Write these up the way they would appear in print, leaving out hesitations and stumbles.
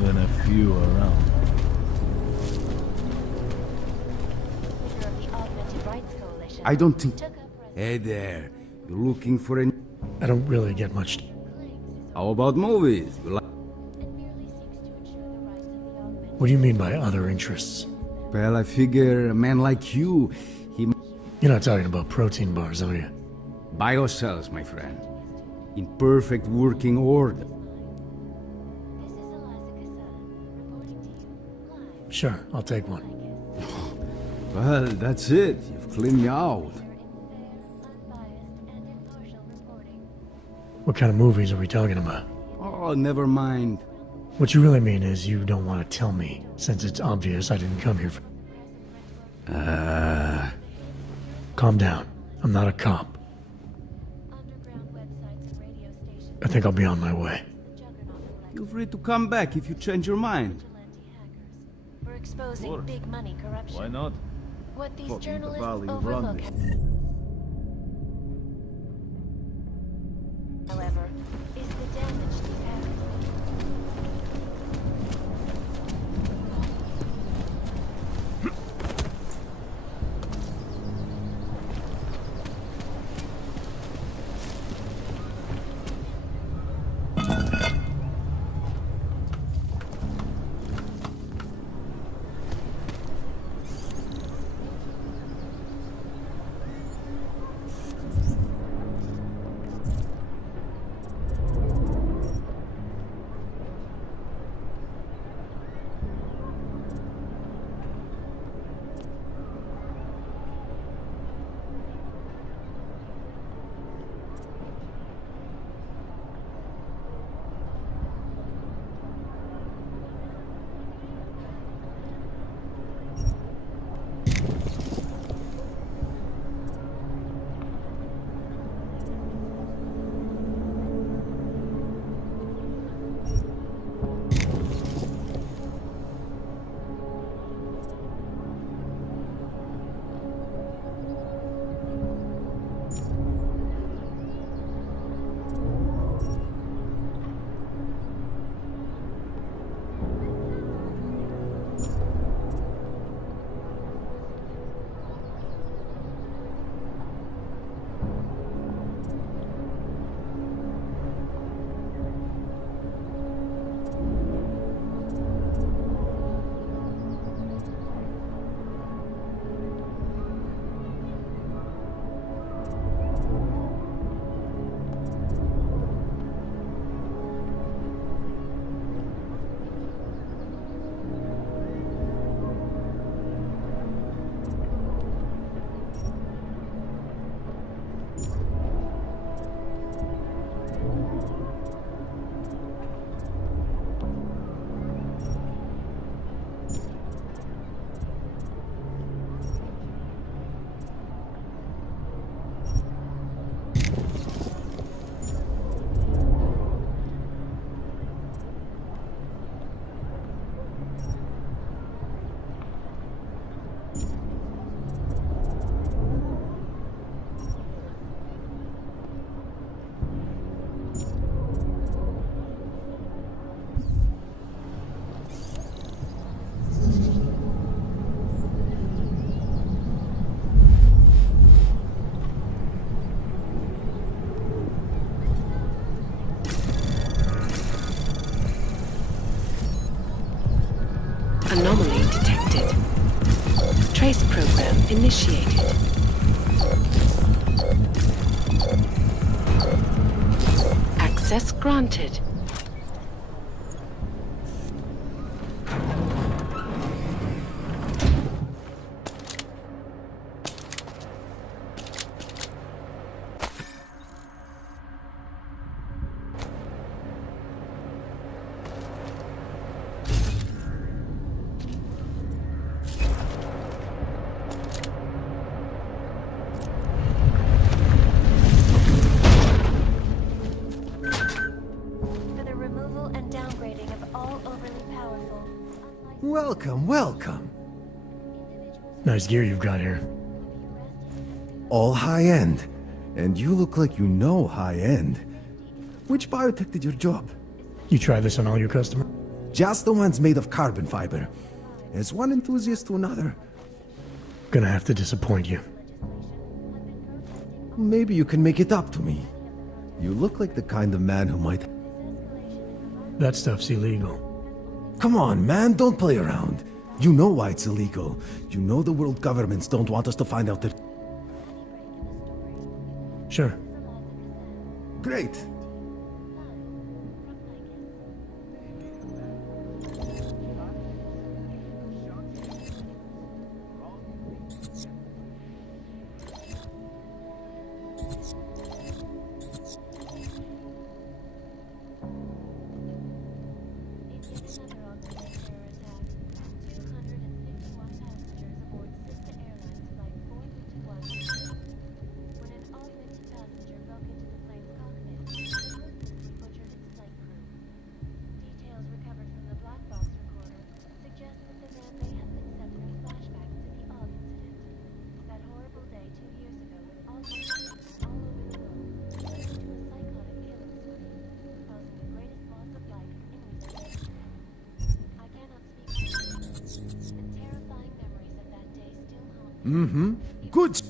than a few around. I don't think... Hey there, you looking for a... I don't really get much. How about movies? You like... What do you mean by other interests? Well, I figure a man like you, he... You're not talking about protein bars, are you? Biocells, my friend. In perfect working order. Sure, I'll take one. Well, that's it. You've cleaned me out. What kind of movies are we talking about? Oh, never mind. What you really mean is you don't want to tell me, since it's obvious I didn't come here for... Calm down. I'm not a cop. I think I'll be on my way. Feel free to come back if you change your mind. We're exposing Sure. big money corruption. Why not? What these Fucking journalists Cavalli overlook. run However, is the damage these hackers. Anomaly detected. Trace program initiated. Access granted. Welcome, welcome. Nice gear you've got here. All high-end. And you look like you know high-end. Which biotech did your job? You try this on all your customers? Just the ones made of carbon fiber. As one enthusiast to another. Gonna have to disappoint you. Maybe you can make it up to me. You look like the kind of man who might... That stuff's illegal. Come on, man, don't play around. You know why it's illegal. You know the world governments don't want us to find out that... Sure. Great. Mm-hmm. Good.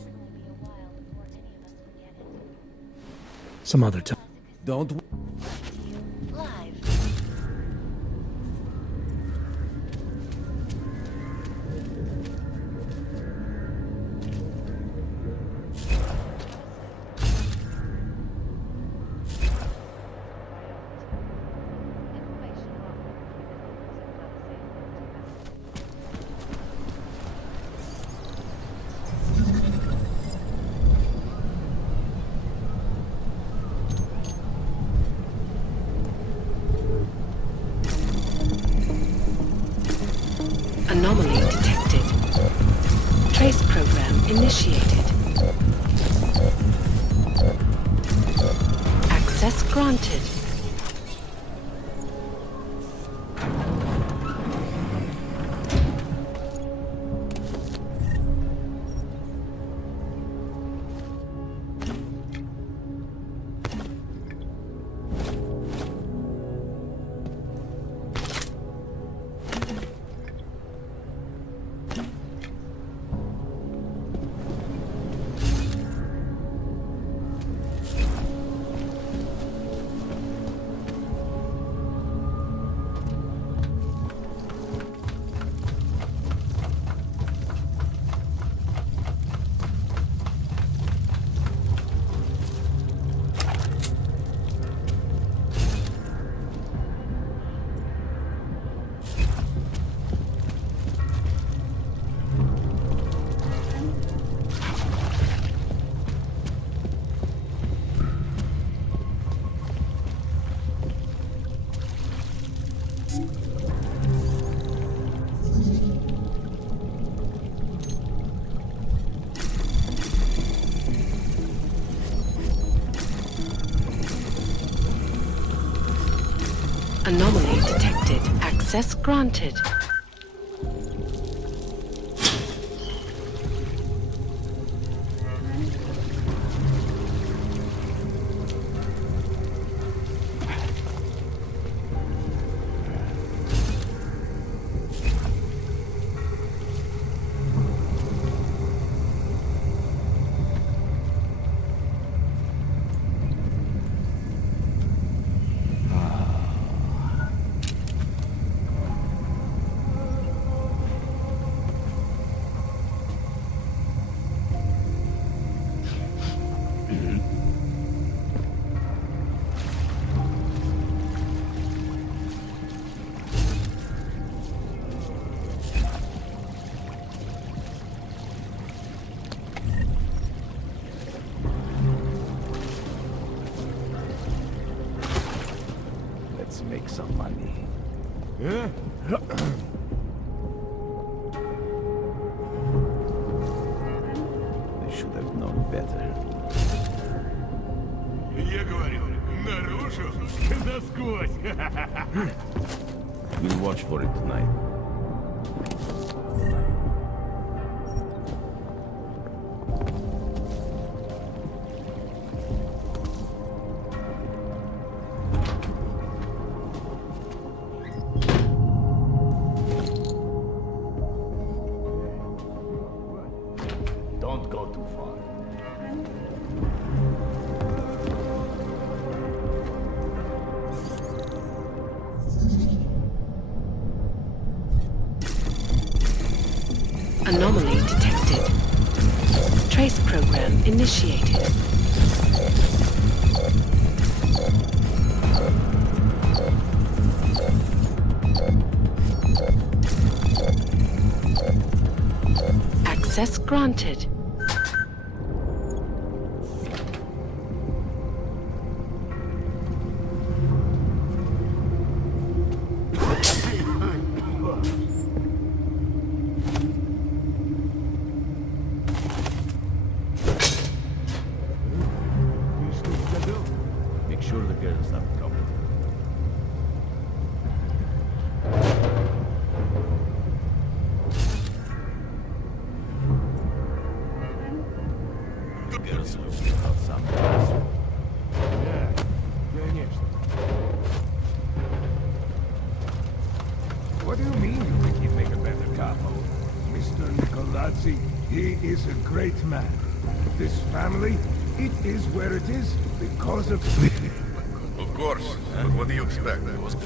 Some other time. Don't... Live. Anomaly detected. Trace program initiated. Access granted. Anomaly detected. Access granted. Let's make some money. They should have known better. Я говорю, наружу, насквозь. We'll watch for it tonight. Anomaly detected. Trace program initiated. Access granted. Ты что сказал? Make sure the girls are covered. Girls will be out somewhere. Да, конечно. What do you mean you think he'd make a better capo? Mr. Nicolazzi, he is a great man. This family, it is where it is because of... Of course, but what do you expect?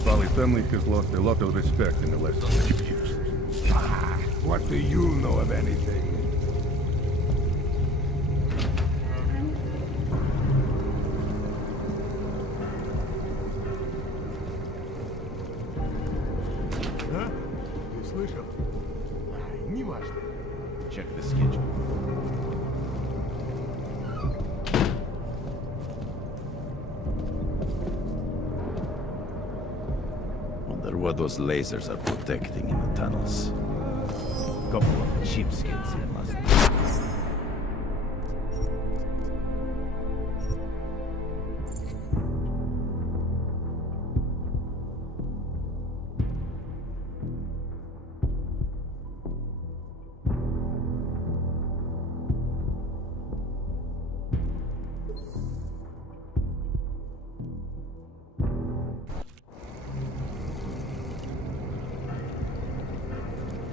Valley family has lost a lot of respect in the last few years. Ah, what do you know of anything? А? Ты слышал? Неважно. Check the schedule. Wonder what those lasers are protecting in the tunnels. Couple of cheapskates here must be.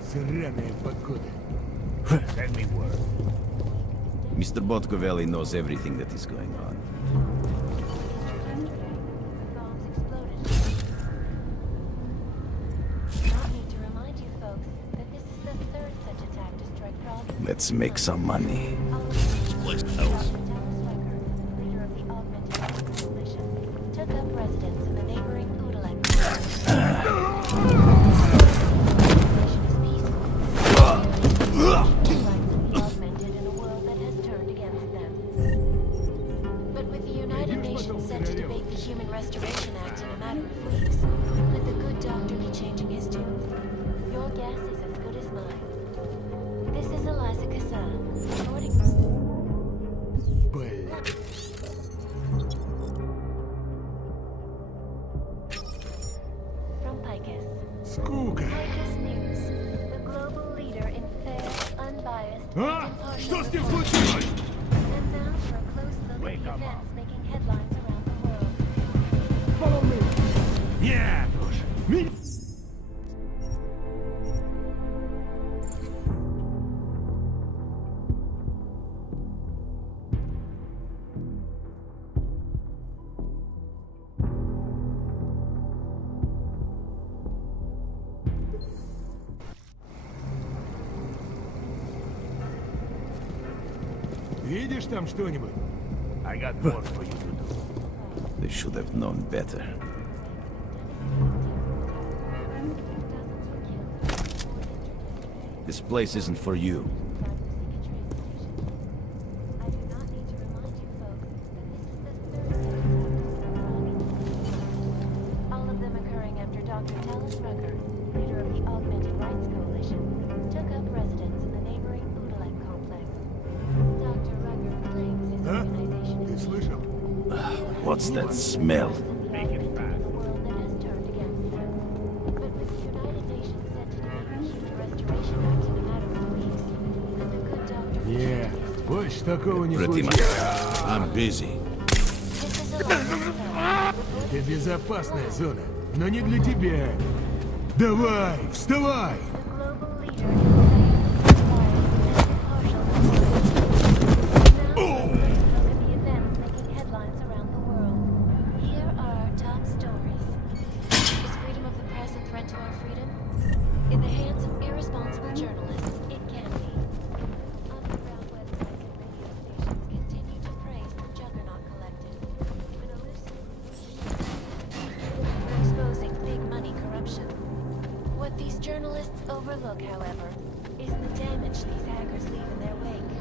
Сраная погода. Send me word. Mr. Botkovelli knows everything that is going on. Bombs exploded. Not need to remind you folks that this is the third such attack to strike Prague. Let's make some money. This place else. Leader of the Augmented Rights Coalition, took up residence in the neighboring Udalek province. Augmented in a world that has turned against them. But with the United Nations set to debate the Human Restoration Act in a matter of weeks, let the good doctor be changing his tune. Your guess is as good as mine. This is Eliza Kassan, reporting Блин. from Picus. Скука. Picus News, the global leader in fair, unbiased, А? and impartial Что с ним reporting. случилось? And now for a close look at the events making headlines around the world. Нет уж. Меня... Видишь там что-нибудь? I got work for you to do. They should have known better. This place isn't for you. I do not need to remind you folks that this is the third such attack. All of them occurring after Dr. Tallis Rucker, leader of the Augmented Rights Coalition, took up residence in the neighboring Udalek complex. Dr. Rucker claims his А? organization Ты is слышал? What's that smell? Make it fast. in a world that has turned against them. But with the United Nations set to debate the Human Restoration Act in a matter of weeks, let the good doctor be Нет, changing his tune. больше такого не Pretty much. случится. I'm busy. This is Eliza Kassan. Это безопасная зона, но не для тебя. Давай, вставай! The global leader in fair, unbiased, and impartial reporting. Now, let's look at the events making headlines around the world. Here are our top stories. Is freedom of the press a threat to our freedom? In the hands of irresponsible journalists, it can be. What these journalists overlook, however, is the damage these hackers leave in their wake.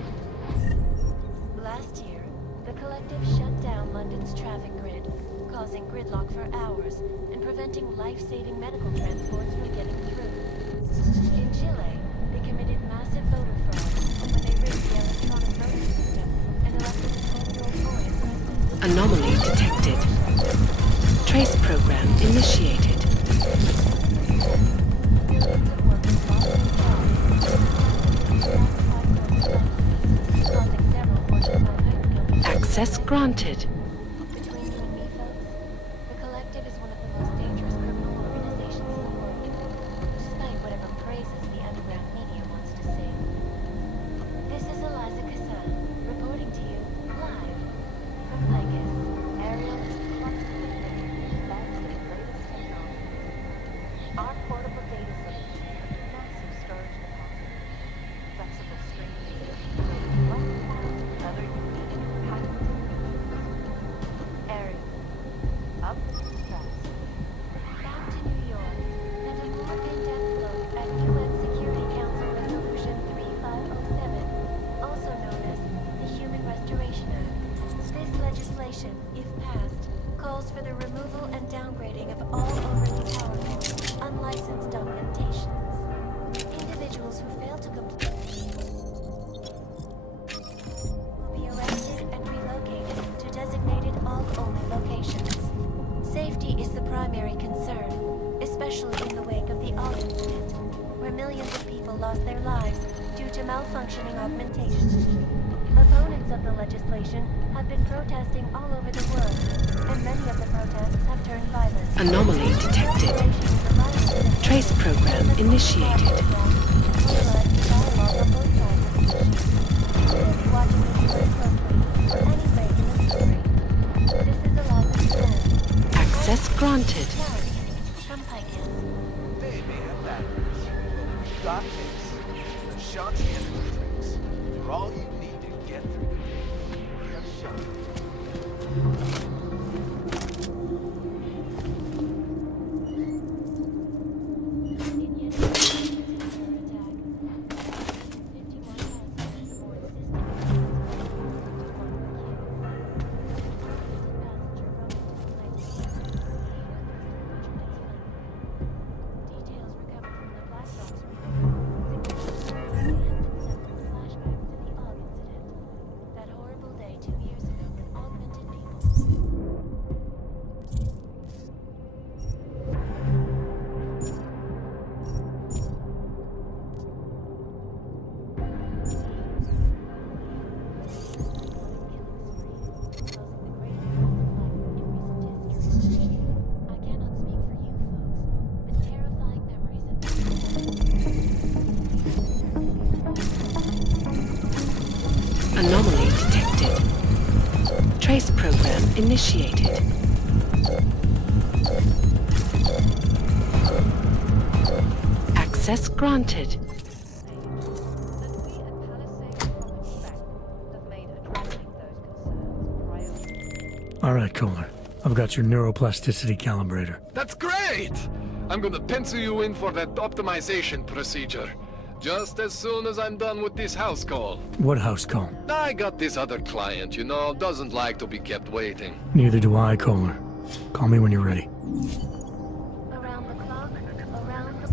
Last year, the collective shut down London's traffic grid, causing gridlock for hours and preventing life-saving medical transports from getting through. In Chile, they committed massive voter fraud when they rigged the electronic voting system and elected a 12-year-old boy as president. Anomaly detected. Trace program initiated. Millions of workers lost their jobs, causing several Fortune 500 companies. Access granted. Between you and me, folks, the Collective is one of the most dangerous criminal organizations in the world, despite whatever praises the underground media wants to sing. This is Eliza Kassan, reporting to you live from Vegas. Ariel is constantly living thanks to the latest technology. Our portable data solution has a massive storage capacity, flexible streaming, less sound and other unique patented features. Ariel, up fast. Back to New York, and a more in-depth look at UN Security Council Resolution 3507, also known as the Human Restoration Act. This legislation, if passed, calls for the removal and downgrading of all overly powerful, unlicensed documentations. Individuals who fail to complete will be arrested and relocated to designated all-only locations. Safety is the primary concern, especially in the wake of the Aug incident, where millions of people lost their lives due to malfunctioning augmentations. Opponents of the legislation have been protesting all over the world, and many of the protests have turned violent. Anomaly detected. Trace program initiated. Access granted. From Pikehead. They may have batteries, but we've got this. The shots energy drinks. They're all you need to get through. Just shot. In yet another terror attack, 51 passengers aboard System 51 were killed. Details recovered from the black box report suggest there may have been several flashbacks to the Aug incident. That horrible day 2 years ago when augmented people. Anomaly detected. Trace program initiated. Access granted. All right, Kohler. I've got your neuroplasticity calibrator. That's great! I'm gonna pencil you in for that optimization procedure. Just as soon as I'm done with this house call. What house call? I got this other client, you know, doesn't like to be kept waiting. Neither do I, Kohler. Call me when you're ready. Around the clock, around the...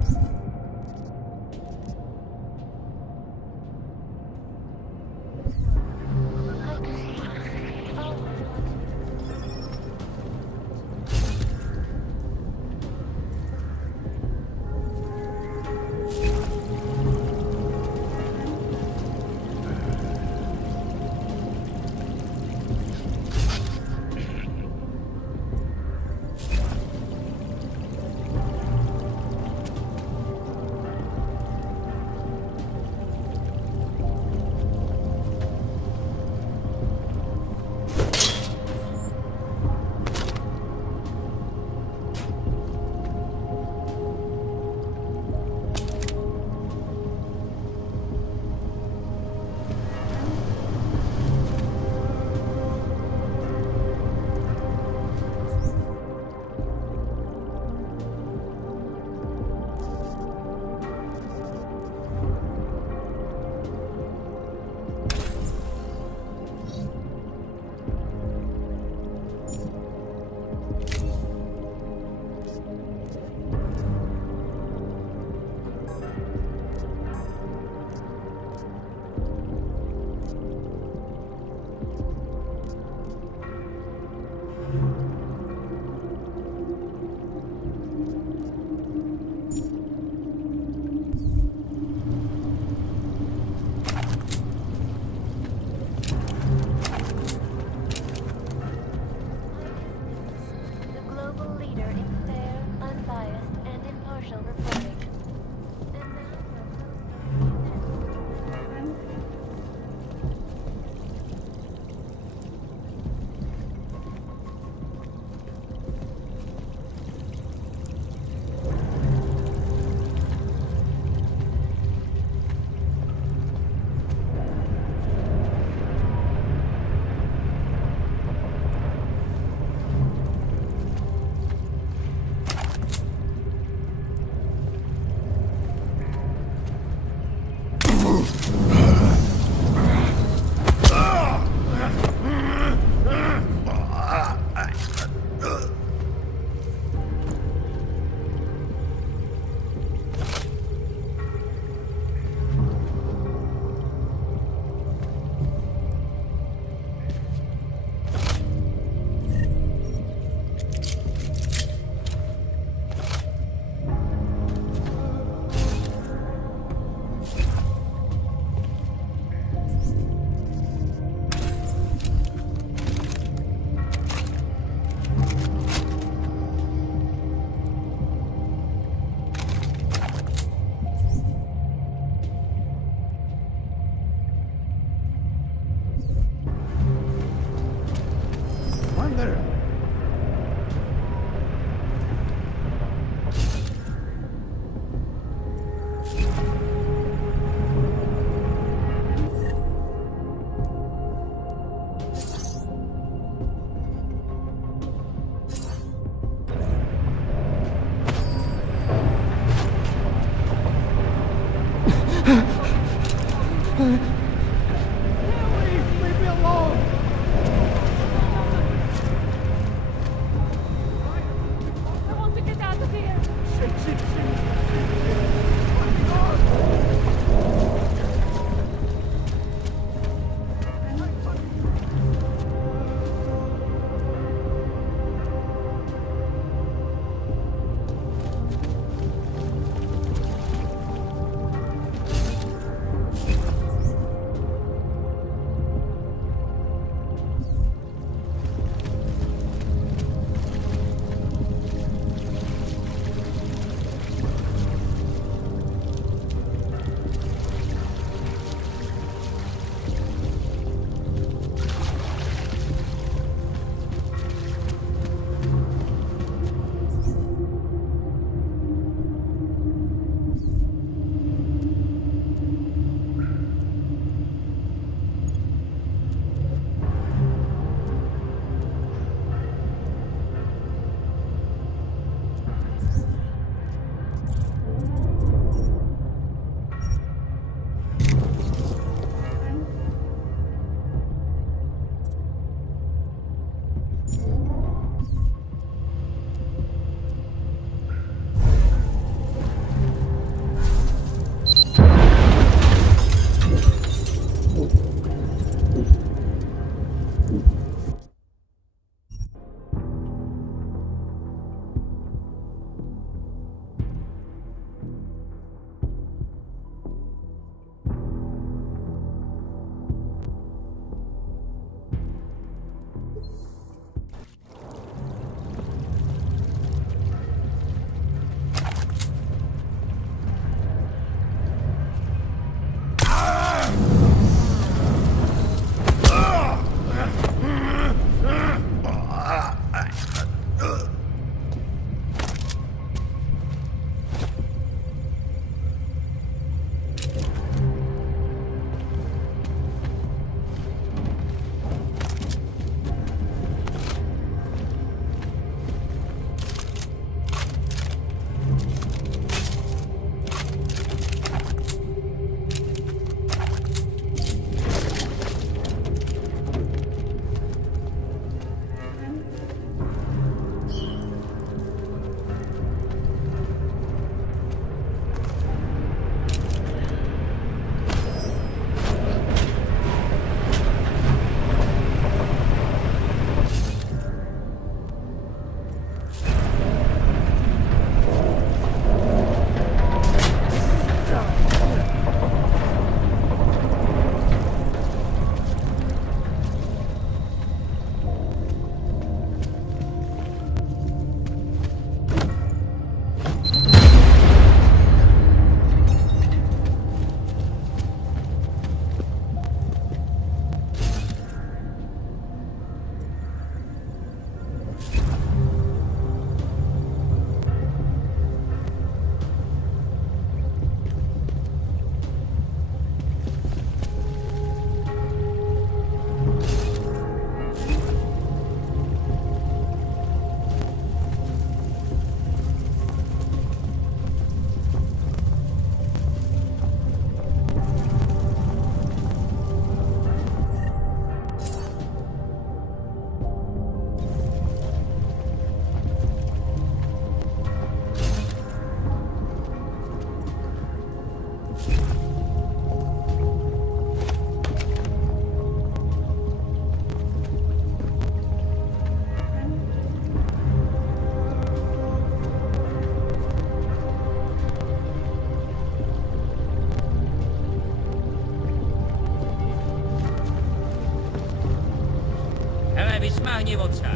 nie odstać.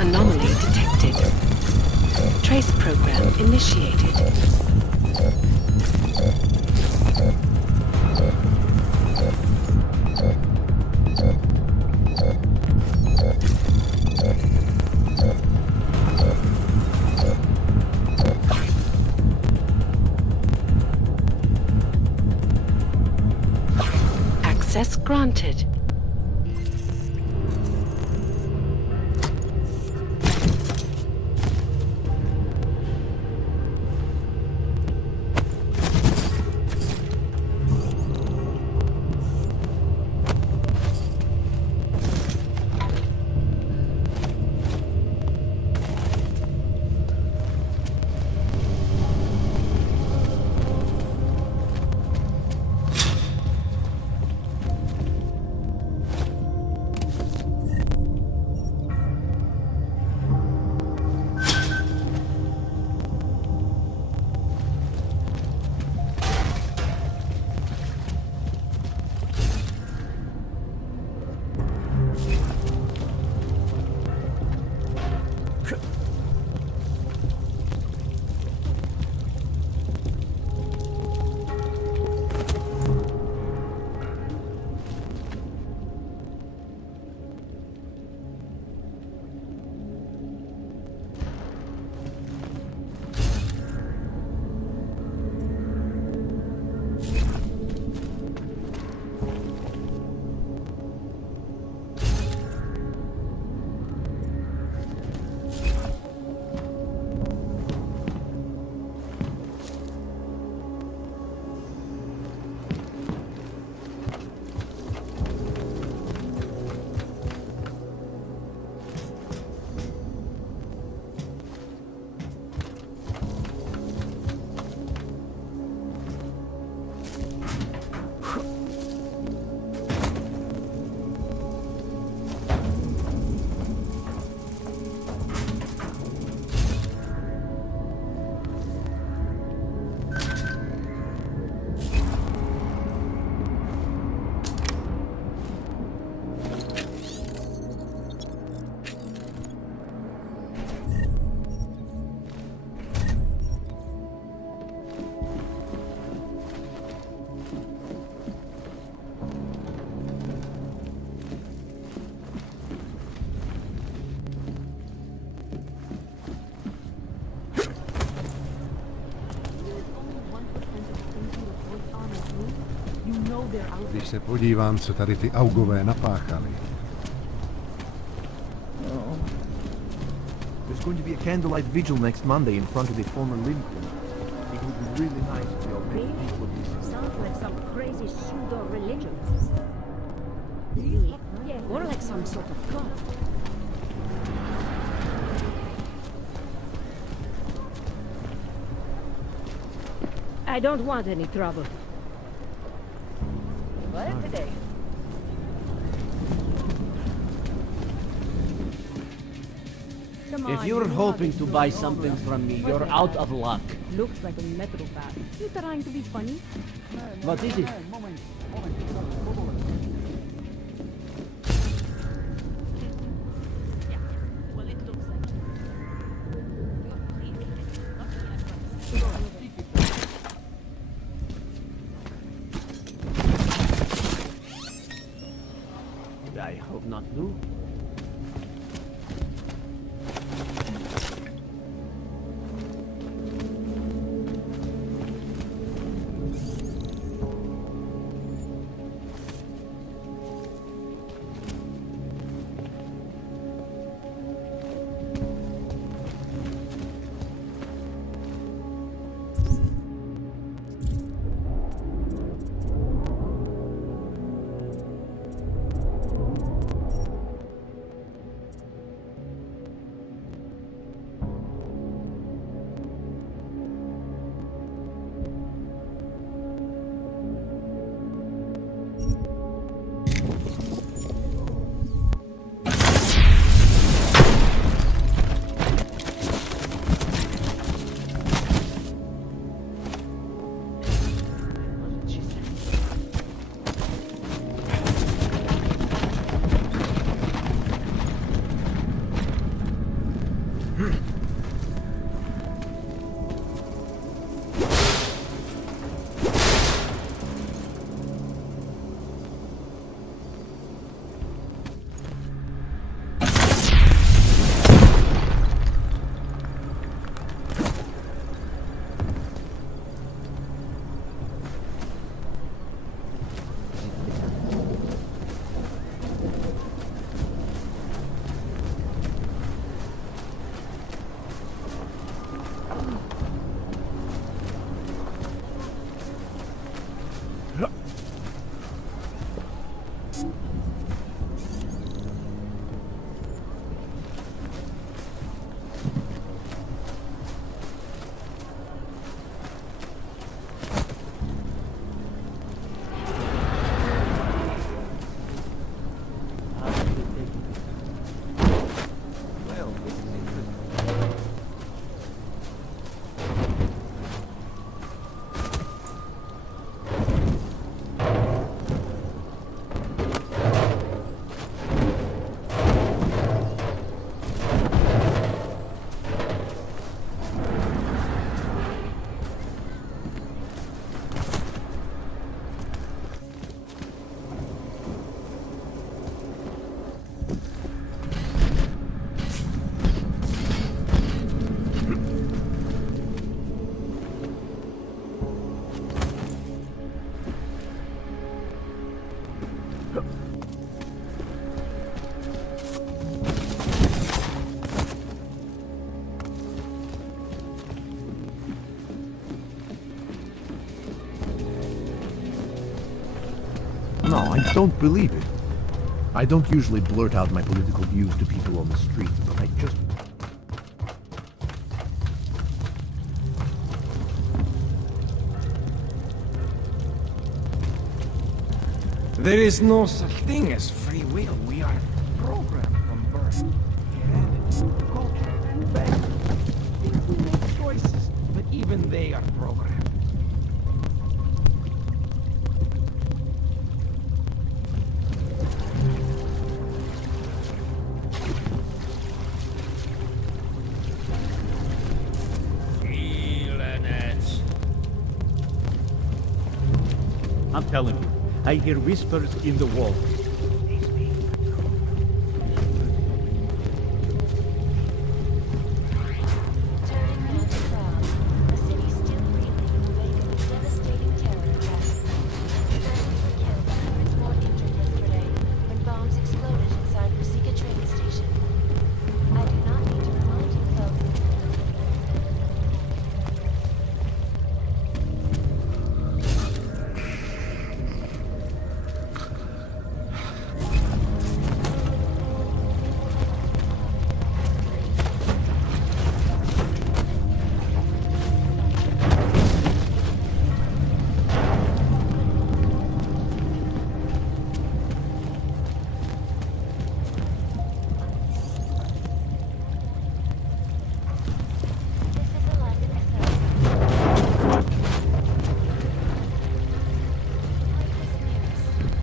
Anomaly detected. Trace program initiated. Access granted. Když se podívám, co tady ty augové napáchali. There's going to be a candlelight vigil next Monday in front of the former Lincoln. It would be really nice if we all made peace with this. Sounds like some crazy pseudo-religion. Really? Yeah, or like some sort of cult. I don't want any trouble. What today? If you're hoping to buy something from me, you're out of luck. Looks like a metro path. You trying to be funny? What is it? I hope not to. Well, this is interesting. No, I don't believe it. I don't usually blurt out my political views to people on the street, but I just... There is no such thing as free will. We are programmed from birth. Heredity, culture, faith. We make choices, but even they are programmed. I'm telling you, I hear whispers in the wall. Turning now to Prague, a city still reeling in the wake of a devastating terror attack. Families recount hundreds more injured yesterday when bombs exploded inside Rusika train station. I do not need to remind you, folks.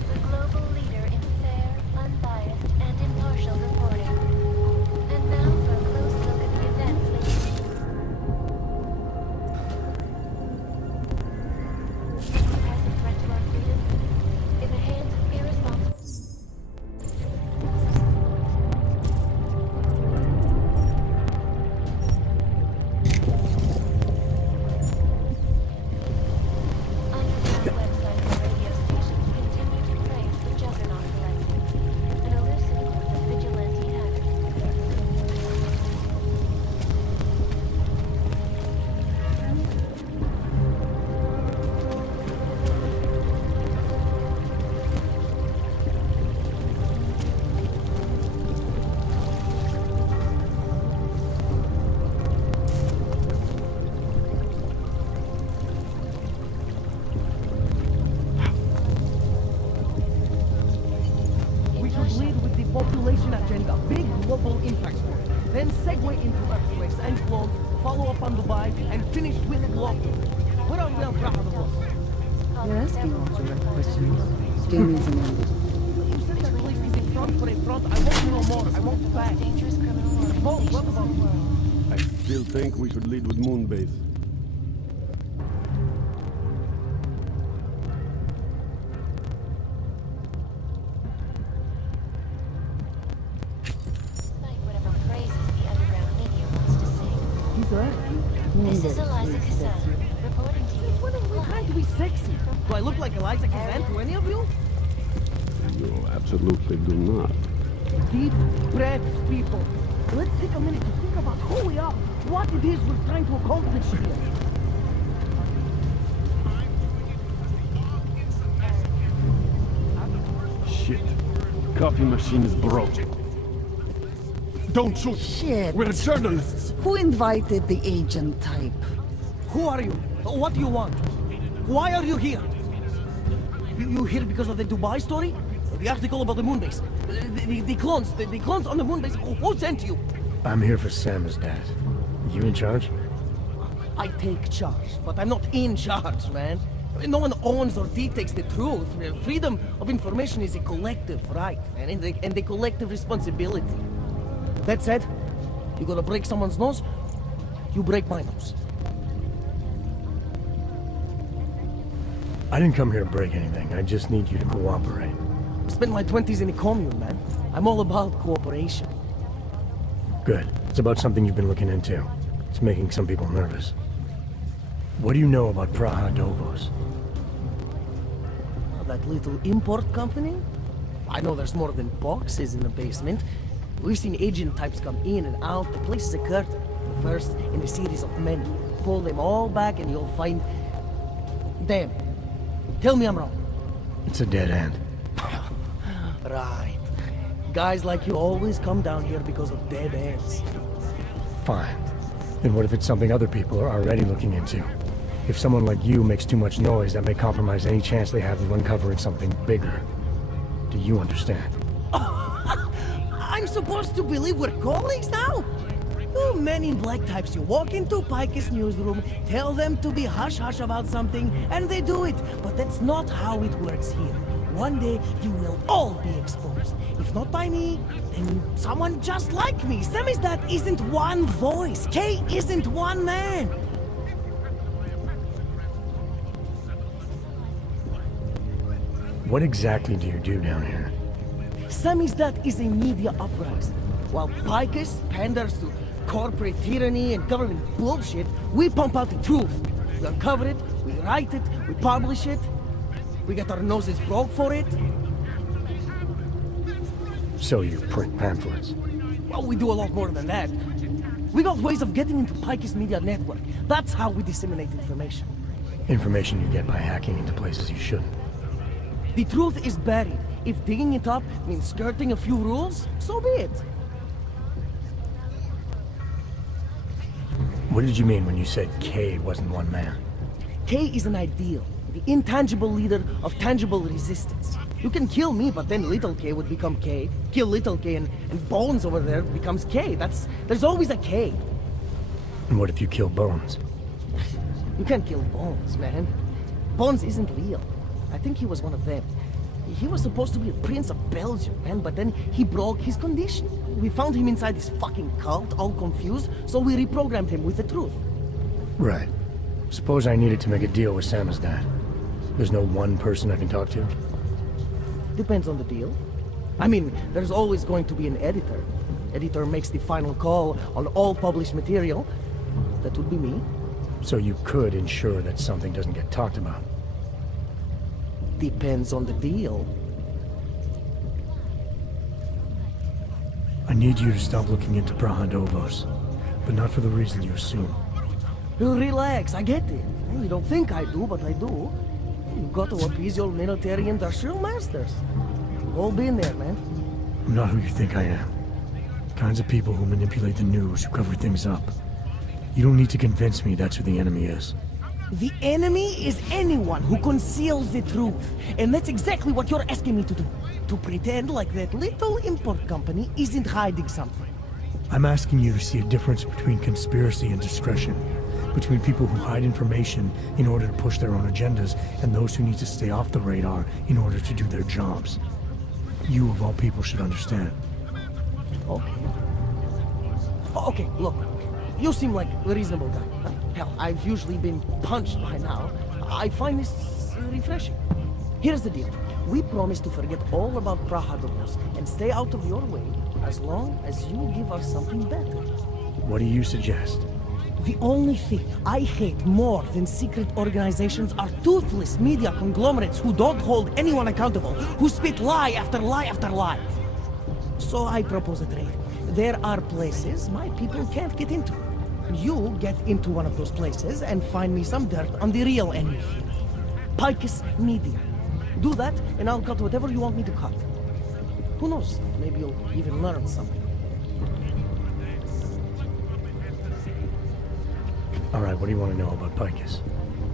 The global leader in fair, unbiased, and impartial reporting. And now for a close look at the events leading. The present threat to our freedom? In the hands of irresponsible... Underground websites and radio stations continue to praise the Juggernaut Collective, an elusive group of vigilante hackers. We should lead with the population agenda, big global impact story. Then segue into earthquakes and clones, follow up on Dubai, and finish with local. What are we on track of us? You're asking all the right questions. Gaming's an You said that place is a front for a front. I want to know more. I want to back. Dangerous criminal organization. both. What about I still think we should lead with Moonbase. Despite whatever praises the underground media wants to sing. He's right. This is Eliza Kazan, reporting to you. When are we trying to be sexy? Do I look like Eliza Kazan to any of you? You absolutely do not. Deep breaths, people. Let's take a minute to think about who we are, what it is we're trying to accomplish here. Shit. Coffee machine is broken. Don't shoot! Shit. We're journalists! Who invited the agent type? Who are you? What do you want? Why are you here? You here because of the Dubai story? The article about the moonbase? The clones on the moonbase? Who sent you? I'm here for Sam's dad. You in charge? I take charge, but I'm not in charge, man. No one owns or dictates the truth. Freedom of information is a collective right, man, and a collective responsibility. That said, you gotta break someone's nose, you break my nose. I didn't come here to break anything. I just need you to cooperate. I spent my 20s in a commune, man. I'm all about cooperation. Good. It's about something you've been looking into. It's making some people nervous. What do you know about Praha Dovos? That little import company? I know there's more than boxes in the basement. We've seen agent types come in and out. The place is a curtain. The first in a series of many. Pull them all back and you'll find... Damn. Tell me I'm wrong. It's a dead end. Right. Guys like you always come down here because of dead ends. Fine. Then what if it's something other people are already looking into? If someone like you makes too much noise, that may compromise any chance they have of uncovering something bigger. Do you understand? I'm supposed to believe we're colleagues now? You men in black types, you walk into Pike's newsroom, tell them to be hush-hush about something, and they do it. But that's not how it works here. One day, you will all be exposed. If not by me, then someone just like me. Samizdat isn't one voice. K isn't one man. What exactly do you do down here? Samizdat is a media uprising. While Picus panders to corporate tyranny and government bullshit, we pump out the truth. We uncover it, we write it, we publish it. We get our noses broke for it. So you print pamphlets? Well, we do a lot more than that. We got ways of getting into Pike's media network. That's how we disseminate information. Information you get by hacking into places you shouldn't. The truth is buried. If digging it up means skirting a few rules, so be it. What did you mean when you said K wasn't one man? K is an ideal, the intangible leader of tangible resistance. You can kill me, but then little K would become K. Kill little K and Bones over there becomes K. There's always a K. And what if you kill Bones? You can't kill Bones, man. Bones isn't real. I think he was one of them. He was supposed to be a prince of Belgium, man, but then he broke his condition. We found him inside this fucking cult, all confused, so we reprogrammed him with the truth. Right. Suppose I needed to make a deal with Samizdat. There's no one person I can talk to? Depends on the deal. I mean, there's always going to be an editor. Editor makes the final call on all published material. That would be me. So you could ensure that something doesn't get talked about? Depends on the deal. I need you to stop looking into Praha Dovos, but not for the reason you assume. Relax, I get it. You don't think I do, but I do. You've got to appease your military industrial masters. We've all been there, man. I'm not who you think I am. The kinds of people who manipulate the news, who cover things up. You don't need to convince me that's who the enemy is. The enemy is anyone who conceals the truth. And that's exactly what you're asking me to do. To pretend like that little import company isn't hiding something. I'm asking you to see a difference between conspiracy and discretion. Between people who hide information in order to push their own agendas and those who need to stay off the radar in order to do their jobs. You of all people should understand. Okay. Okay, look. You seem like a reasonable guy. Hell, I've usually been punched by now. I find this refreshing. Here's the deal. We promise to forget all about Praha Divorce and stay out of your way as long as you give us something better. What do you suggest? The only thing I hate more than secret organizations are toothless media conglomerates who don't hold anyone accountable, who spit lie after lie after lie. So I propose a trade. There are places my people can't get into. You get into one of those places and find me some dirt on the real enemy here. Picus Media. Do that, and I'll cut whatever you want me to cut. Who knows? Maybe you'll even learn something. Alright, what do you want to know about Picus?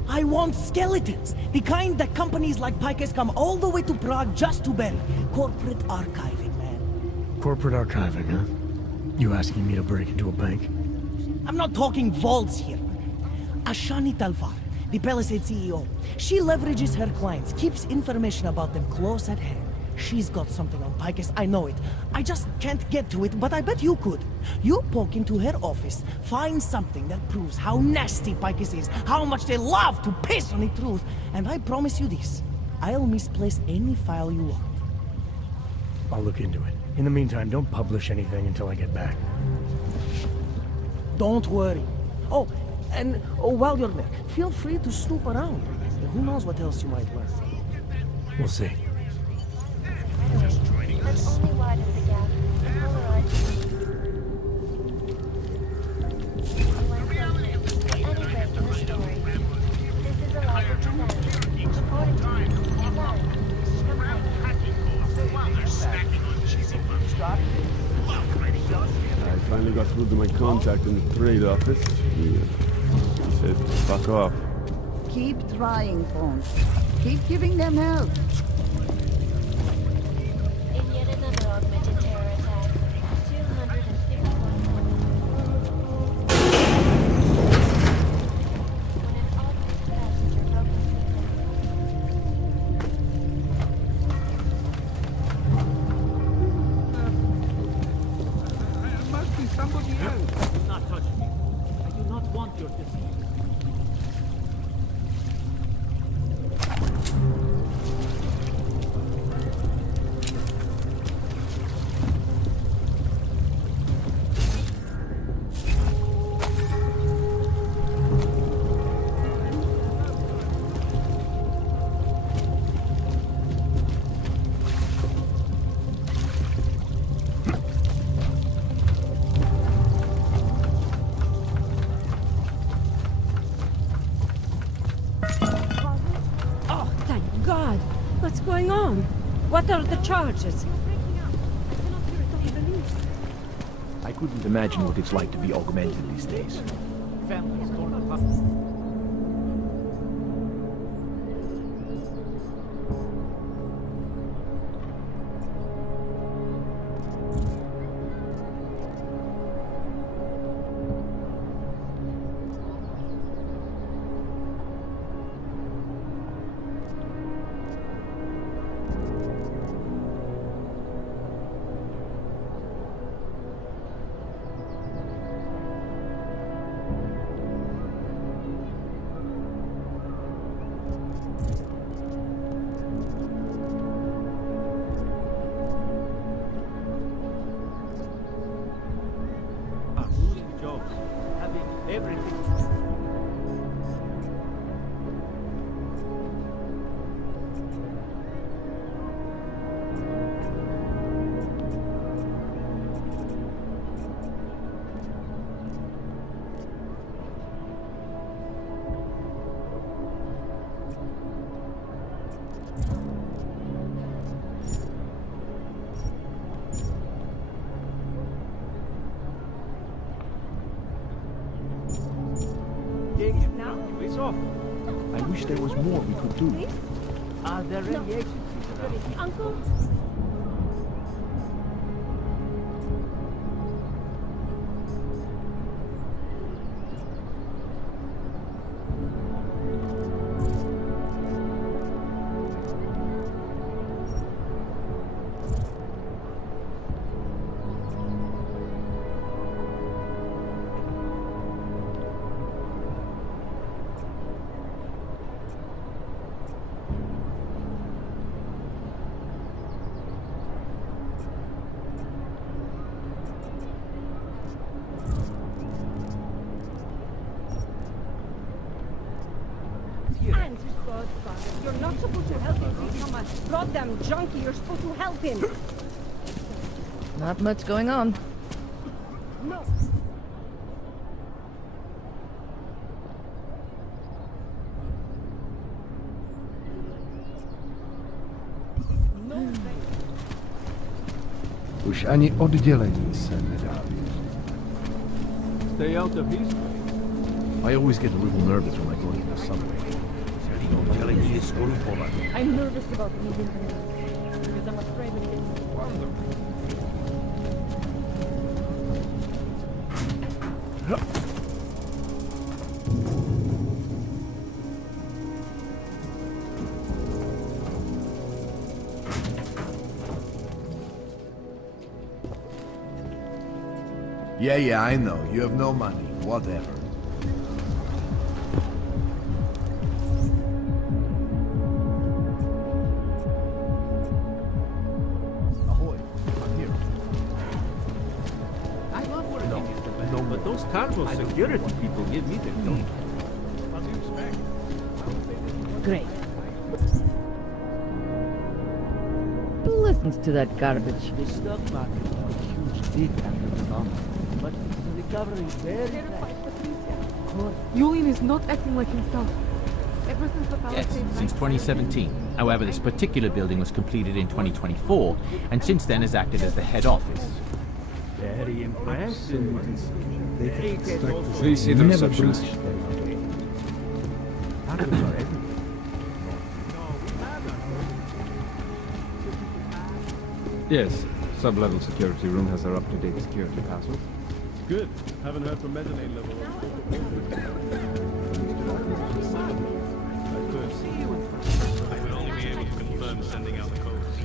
I want skeletons! The kind that companies like Picus come all the way to Prague just to bury. Corporate archiving, man. Corporate archiving, huh? You asking me to break into a bank? I'm not talking vaults here. Ashani Talvar, the Palisade CEO. She leverages her clients, keeps information about them close at hand. She's got something on Picus, I know it. I just can't get to it, but I bet you could. You poke into her office, find something that proves how nasty Picus is, how much they love to piss on the truth, and I promise you this. I'll misplace any file you want. I'll look into it. In the meantime, don't publish anything until I get back. Don't worry. Oh, and while you're there, feel free to snoop around. Who knows what else you might learn. We'll see. That only widens the gap. At any rate in the story, this is a live event. According to I finally got through to my contact in the trade office. He said, fuck off. Keep trying, Pons. Keep giving them help. In yet another augmented terror attack, 251. When an augmented passenger broke There must be somebody else. Do not touch me. I do not want your disease. What's going on? What are the charges? I couldn't imagine what it's like to be augmented these days. Families torn apart. Everything. Now? It's off. I wish there was more we could do. Are there any agencies around? Uncle? Godfather. You're not supposed to help him become a goddamn junkie. You're supposed to help him. Not much going on. No. Už ani oddělení se nedá. Stay out of his way. I always get a little nervous when I go into the subway. I'm nervous about meeting him because I'm afraid of him. Yeah, I know. You have no money. Whatever. Ahoy, I'm here. I love working at the bank. No, but those cargo security people give me the dope. What do you expect? Great. Who listens to that garbage? The stock market took a huge dip after the bomb, but it's recovering very fast. Yulian is not acting like himself. Ever since the Yes, Palisade since 2017. However, this particular building was completed in 2024, and since then has acted as the head office. Very impressive. Please see the receptionist. Yes, sub-level security room has our up-to-date security password. Good. Haven't heard from mezzanine level. I will only be able to confirm sending out the codes.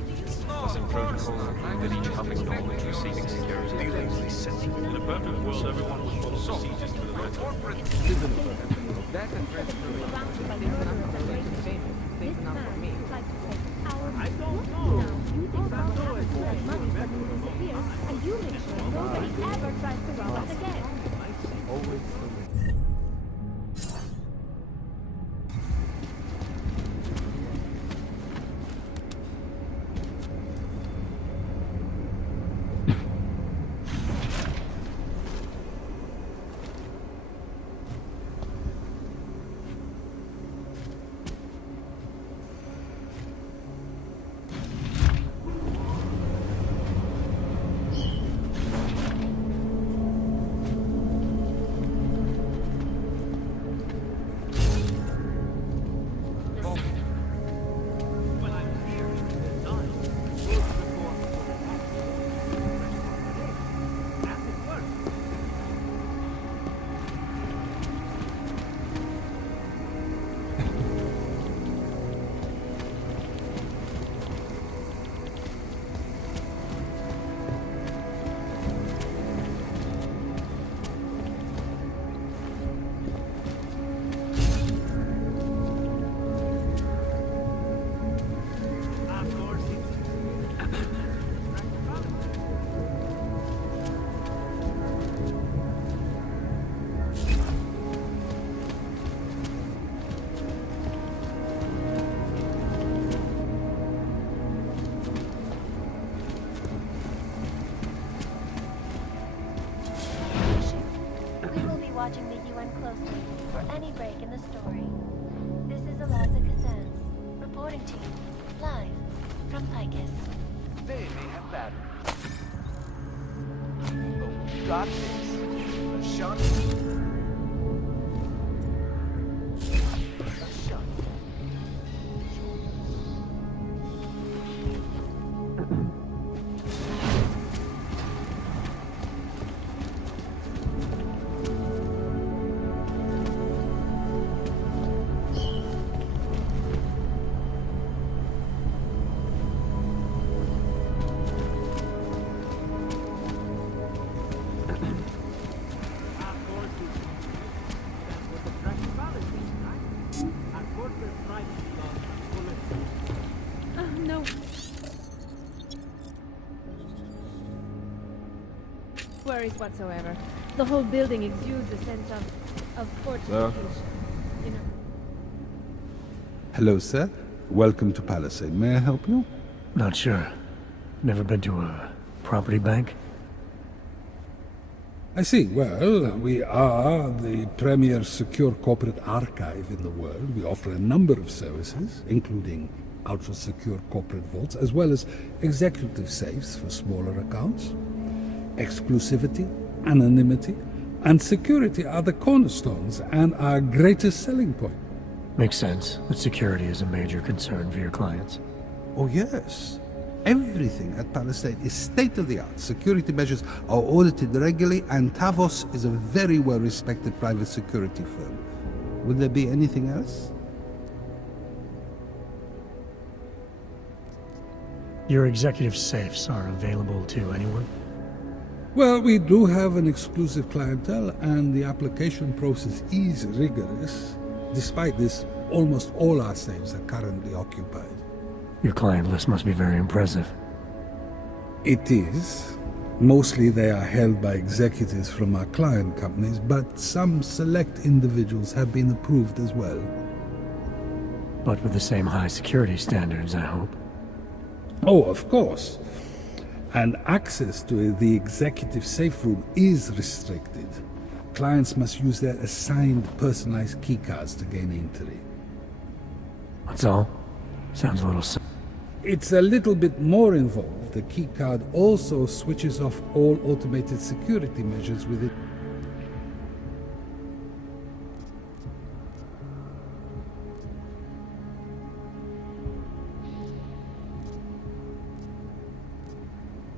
Causing protocol with each public knowledge receiving security delays. In a perfect world, everyone would follow procedures to the letter. That's a threat to me. Safe enough for me. I don't know. You think that money suddenly disappears, and you make sure nobody ever tries to rob us again. Always the way. Watching the UN closely for any break in the story. This is Eliza Kazan, reporting to you, live, from Picus. They may have batteries. But we've got this. Ashanti. No. Worries whatsoever. The whole building exudes a sense of fortification. You know. Hello, sir. Welcome to Palisade. May I help you? Not sure. Never been to a property bank? I see. Well, we are the premier secure corporate archive in the world. We offer a number of services, including ultra-secure corporate vaults, as well as executive safes for smaller accounts. Exclusivity, anonymity, and security are the cornerstones and our greatest selling point. Makes sense that security is a major concern for your clients. Oh, yes. Everything at Palisade is state-of-the-art. Security measures are audited regularly, and Tavos is a very well-respected private security firm. Would there be anything else? Your executive safes are available to anyone? Well, we do have an exclusive clientele, and the application process is rigorous. Despite this, almost all our safes are currently occupied. Your client list must be very impressive. It is. Mostly they are held by executives from our client companies, but some select individuals have been approved as well. But with the same high security standards, I hope. Oh, of course. And access to the executive safe room is restricted. Clients must use their assigned personalized keycards to gain entry. That's all? Sounds a little... It's a little bit more involved. The keycard also switches off all automated security measures with it.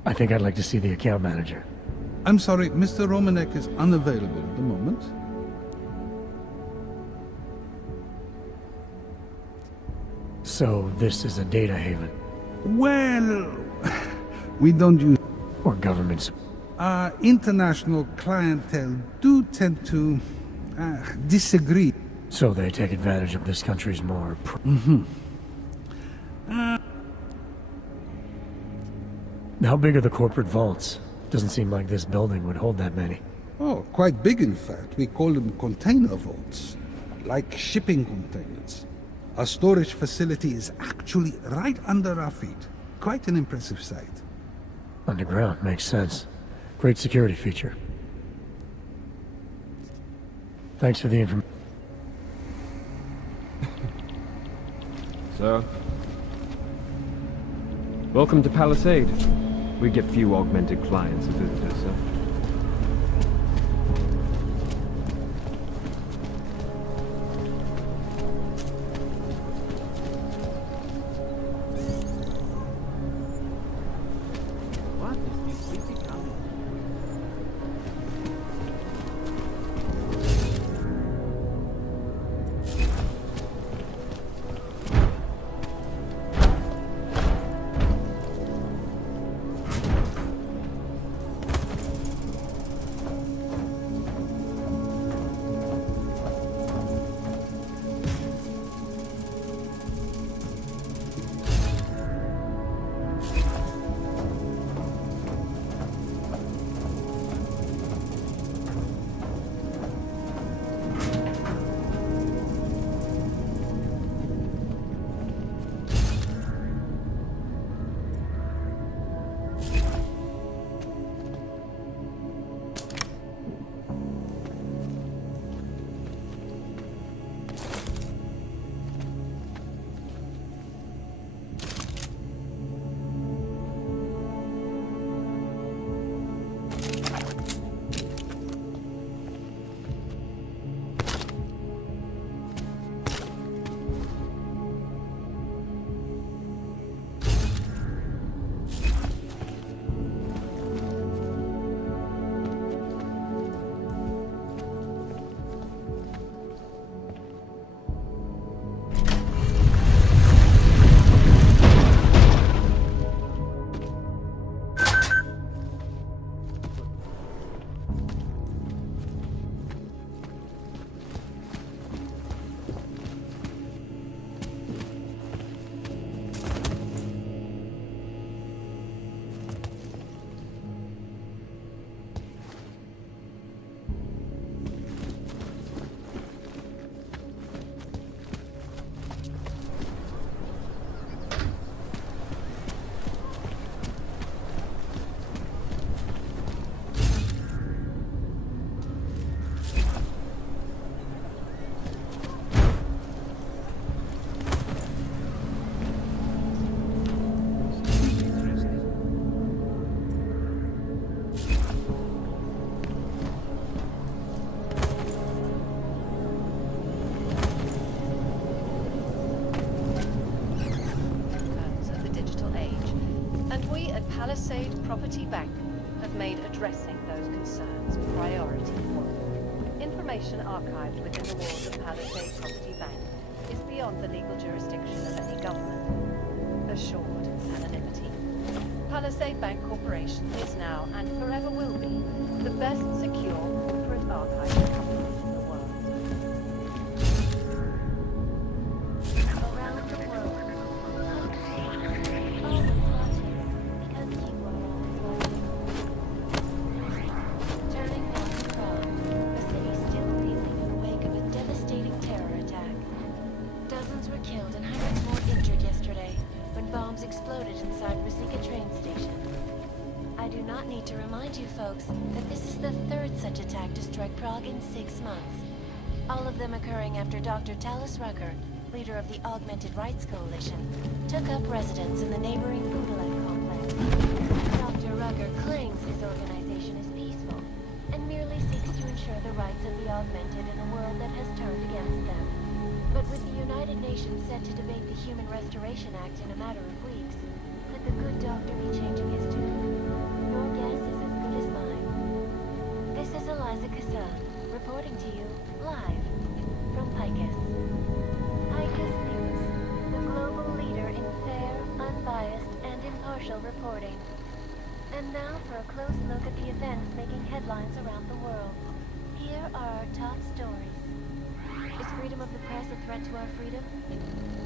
I think I'd like to see the account manager. I'm sorry, Mr. Romanek is unavailable at the moment. So this is a data haven? Well, we don't use... Or governments. Our international clientele do tend to disagree. So they take advantage of this country's more... How big are the corporate vaults? Doesn't seem like this building would hold that many. Oh, quite big in fact. We call them container vaults, like shipping containers. Our storage facility is actually right under our feet. Quite an impressive sight. Underground, makes sense. Great security feature. Thanks for the information. Sir? Welcome to Palisade. We get few augmented clients as visitors, sir. What is this city coming? information archived within the walls of Palisade Property Bank is beyond the legal jurisdiction of any government. Assured anonymity. Palisade Bank Corporation is now and forever will be the best secure corporate archive company in the world. Around the world. Always watching, because you are always watching. Turning now to Prague, the city still reeling in the wake of a devastating terror attack. Dozens were killed and hundreds more injured yesterday when bombs exploded inside Ruzicka train station. I do not need to remind you folks that this is the third such attack to strike Prague in 6 months. All of them occurring after Dr. Talis Rucker, leader of the Augmented Rights Coalition, took up residence in the neighboring Budalet complex. Dr. Rucker claims his organization is peaceful and merely seeks to ensure the rights of the augmented in a world that has turned against them. But with the United Nations set to debate the Human Restoration Act in a matter of weeks, could the good doctor be changing his tune? Your guess is as good as mine. This is Eliza Cassan, reporting to you, live, from Picus. Picus News, the global leader in fair, unbiased, and impartial reporting. And now for a close look at the events making headlines around the world. Here are our top stories. Is freedom of the press a threat to our freedom?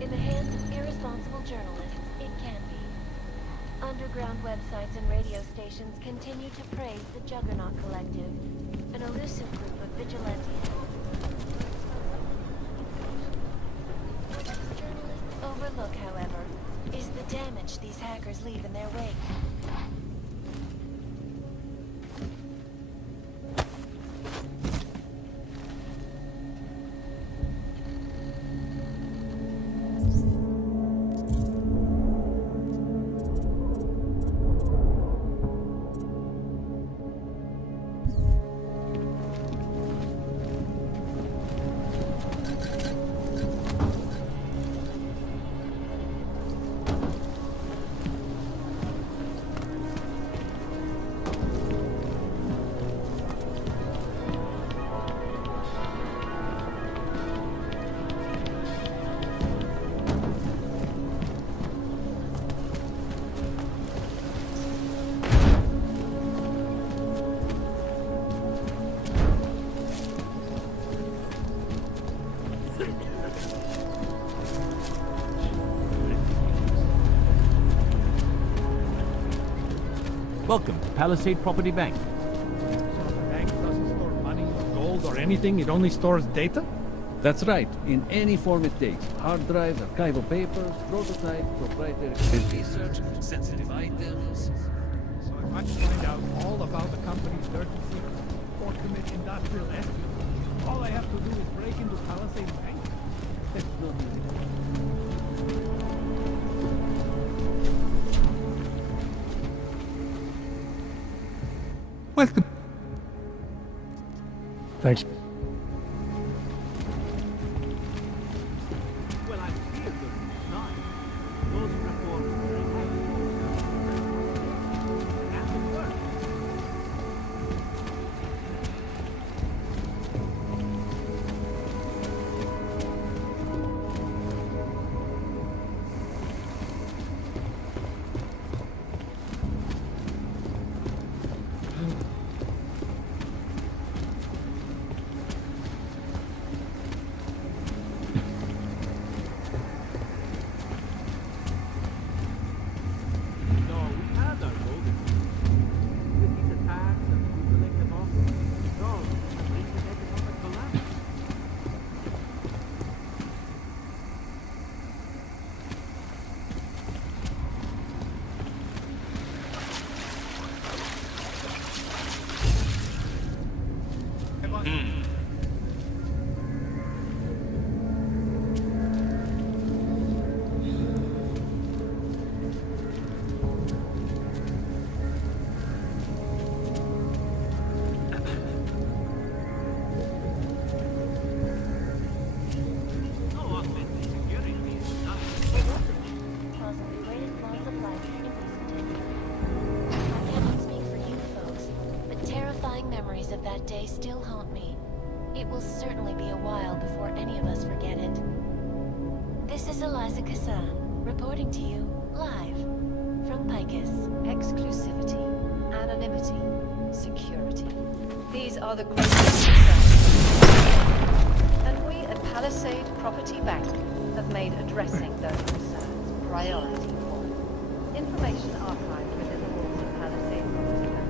In the hands of irresponsible journalists, it can be. Underground websites and radio stations continue to praise the Juggernaut Collective, an elusive group of vigilantes. What journalists overlook, however, is the damage these hackers leave in their wake. Welcome to Palisade Property Bank. So the bank doesn't store money or gold or anything, it only stores data? That's right, in any form it takes. Hard drives, archival papers, prototypes, proprietary research, sensitive items. So if I find out all about the company's dirty secrets or commit industrial espionage, all I have to do is break into Palisade Bank? There's no need. Welcome. Thanks. Well, I fear the not. Those reports are very and it worked. That day still haunt me. It will certainly be a while before any of us forget it. This is Eliza Kassan, reporting to you, live, from Picus. Exclusivity, anonymity, security. These are the greatest concerns. And we at Palisade Property Bank have made addressing those concerns priority for us. Information archived within the walls of Palisade Property Bank.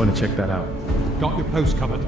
want to check that out. Got your post covered.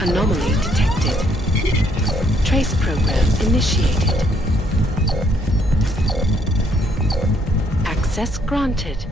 Anomaly detected. Trace program initiated. Access granted.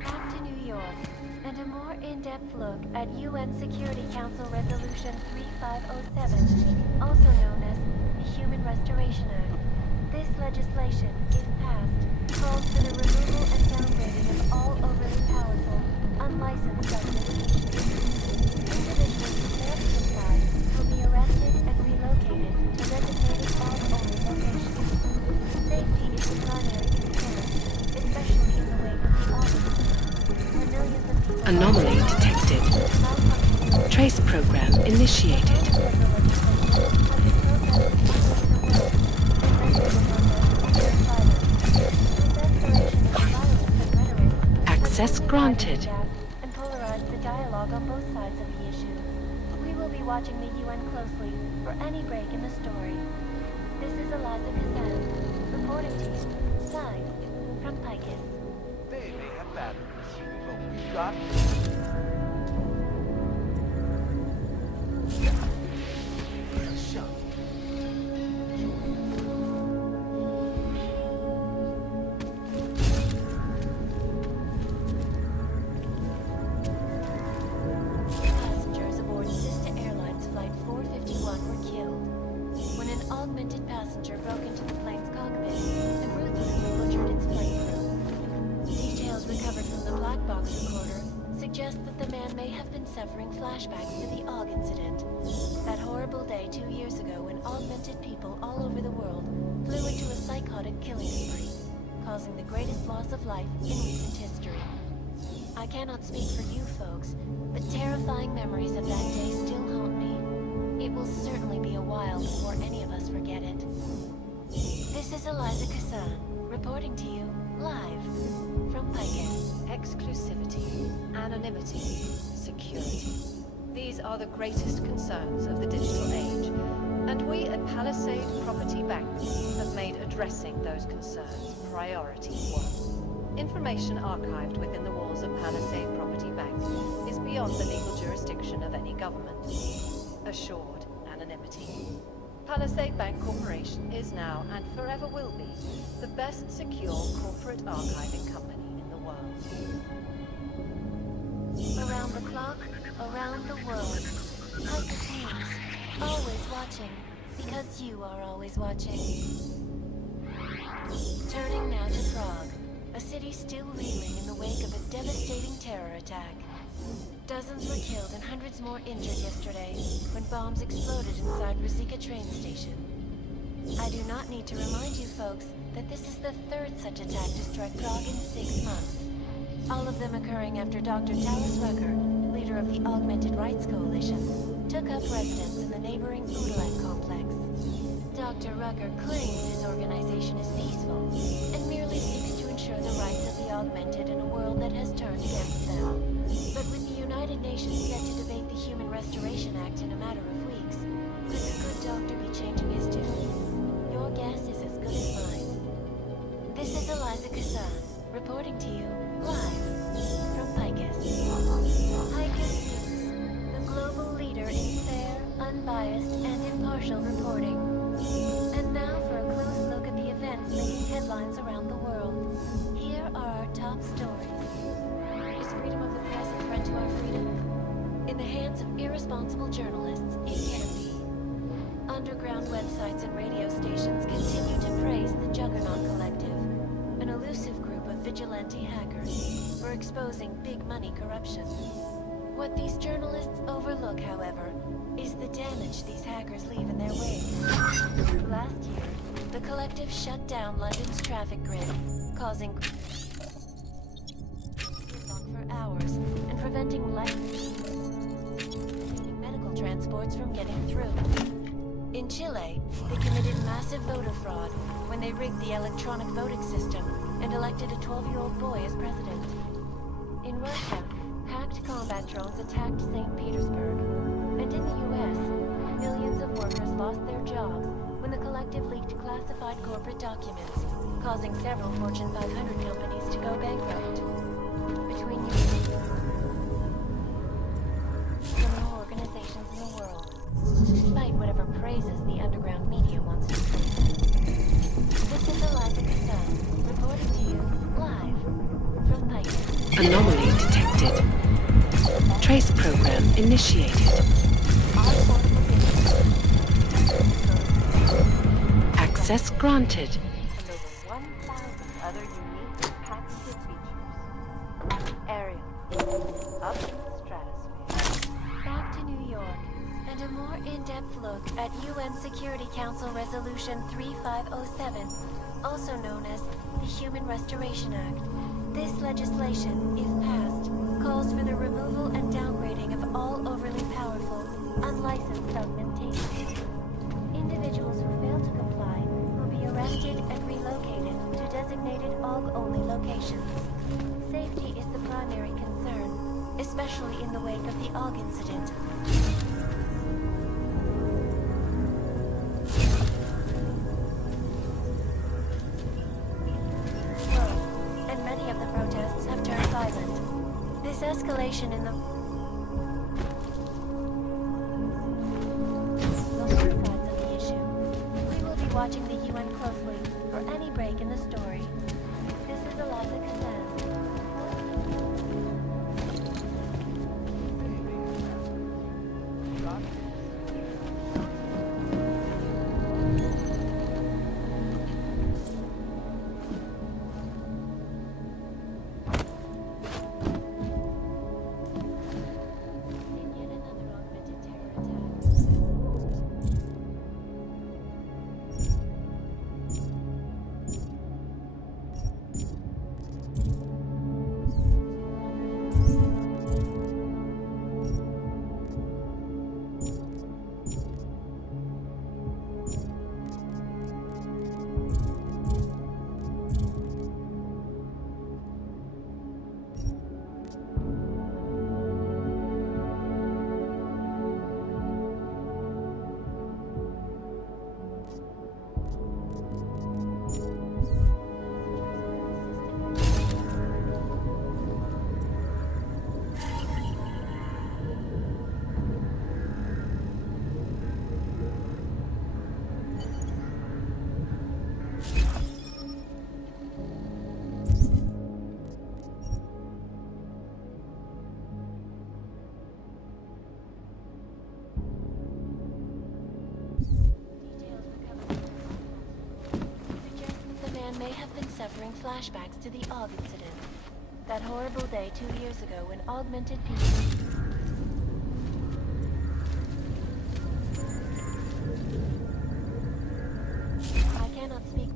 Back to New York, and a more in-depth look at UN Security Council Resolution 3507, also known as the Human Restoration Act. This legislation, if passed, calls for the removal and downgrading of all overly powerful, unlicensed substations. Individuals who fail to comply will be arrested and relocated to designated all-only locations. Safety is the primary concern, especially in the wake of the audit, where millions of people... Anomaly detected. Trace program initiated. Access granted. And polarize the dialogue on both sides of the issue. We will be watching the UN closely for any break in the story. This is Eliza Kazan, reporting to you. Signed, from Picus. They may have batteries, but we've got... Shut. Passengers aboard Sister Airlines Flight 451 were killed when an augmented passenger broke into the plane's cockpit and ruthlessly butchered its flight crew. Details recovered from the black box recorder suggest that the man may have been suffering flashbacks to the AUG incident. That horrible day 2 years ago when augmented people all over the world flew into a psychotic killing spree, causing the greatest loss of life in recent history. I cannot speak for you folks, but terrifying memories of that day still haunt me. It will certainly be a while before any of us forget it. This is Eliza Kassan, reporting to you live from Picus. Exclusivity, anonymity, security. These are the greatest concerns of the digital age, and we at Palisade Property Bank have made addressing those concerns priority one. Information archived within the walls of Palisade Property Bank is beyond the legal jurisdiction of any government. Assured anonymity. Palisade Bank Corporation is now and forever will be the best secure corporate archiving company in the world. Around the clock, around the world. Picus News. Always watching, because you are always watching. Turning now to Prague, a city still reeling in the wake of a devastating terror attack. Dozens were killed and hundreds more injured yesterday when bombs exploded inside Rizika train station. I do not need to remind you folks that this is the third such attack to strike Prague in 6 months. All of them occurring after Dr. Talis Rucker, leader of the Augmented Rights Coalition, took up residence in the neighboring Udalet complex. Dr. Rucker claims his organization is peaceful and merely seeks to ensure the rights of the augmented in a world that has turned against them. But with the United Nations set to debate the Human Restoration Act in a matter of weeks, could the good doctor be changing his tune? Your guess is as good as mine. This is Eliza Kassan, reporting to you live from Picus. Picus News, the global leader in fair, unbiased, and impartial reporting. And now for a close look at the events making headlines around the world. Here are our top stories. Is freedom of the press a threat to our freedom? In the hands of irresponsible journalists, it can be. Underground websites and radio stations continue to praise the Juggernaut Collective, an elusive group of vigilante hackers, for exposing big money corruption. What these journalists overlook, however, is the damage these hackers leave in their wake. Last year, the collective shut down London's traffic grid, causing for hours and preventing medical transports from getting through. In Chile, they committed massive voter fraud when they rigged the electronic voting system and elected a 12-year-old boy as president. In Russia, hacked combat drones attacked St. Petersburg. And in the US, millions of workers lost their jobs when the collective leaked classified corporate documents, causing several Fortune 500 companies to go bankrupt. Between you and me, criminal organizations in the world, despite whatever praises the underground media wants to say. This is Eliza Kassan, reporting to you live from Picus. Anomaly detected. Trace program initiated. Access granted. And over 1,000 other unique patented features. Aerial. Up in the stratosphere. Back to New York, and a more in-depth look at UN Security Council Resolution 3507, also known as the Human Restoration Act. This legislation, if passed, calls for the removal and downgrading of all overly powerful, unlicensed augmentation. Individuals who fail to comply will be arrested and relocated to designated AUG-only locations. Safety is the primary concern, especially in the wake of the AUG incident. And many of the protests have turned violent. This escalation in the watching the UN closely for any break in the story. This is Eliza Kassan. may have been suffering flashbacks to the Og incident. That horrible day 2 years ago when augmented people... I cannot speak...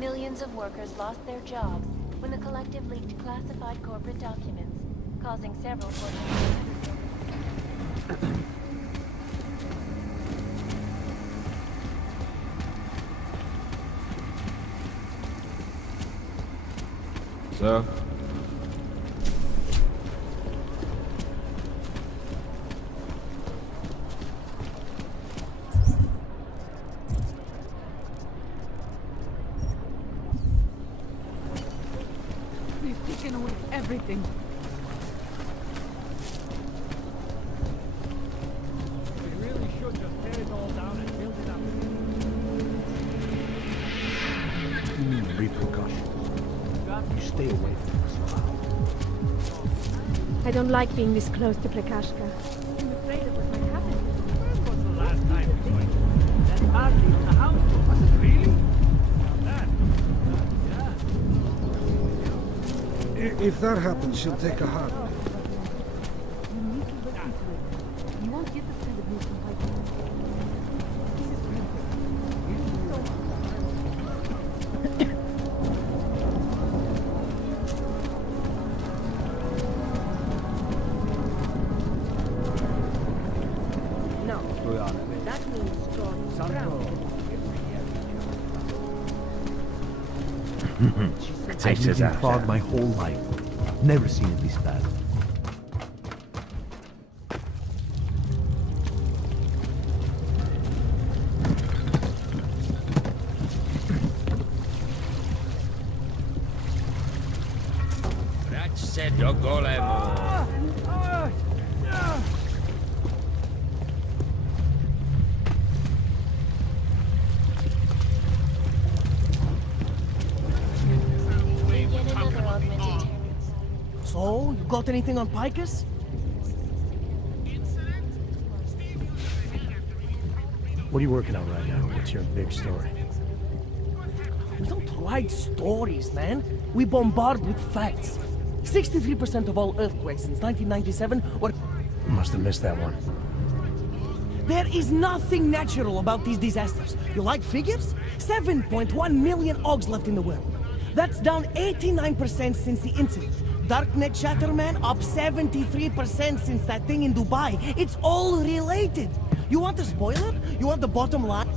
Millions of workers lost their jobs when the collective leaked classified corporate documents, causing several So? We've taken away everything. We really should just tear it all down and build it up. You need repercussions. You stay away from us for now. I don't like being this close to Prakashka. I'm afraid of what might happen. When was the last time you went? That party on the house? Was it really? Now that. Yeah. If that happens, she'll take a heart. You need to listen to it. You won't get this kind of news from Python. This is No. That means strong ground. I've lived in Prague my whole life. Never seen it this bad. Radce do golemu. Yet another augmented terrorist. So, you got anything on Picus? What are you working on right now? What's your big story? We don't write stories, man. We bombard with facts. 63% of all earthquakes since 1997 were... Must have missed that one. There is nothing natural about these disasters. You like figures? 7.1 million Augs left in the world. That's down 89% since the incident. Darknet Chatterman up 73% since that thing in Dubai. It's all related. You want a spoiler? You want the bottom line?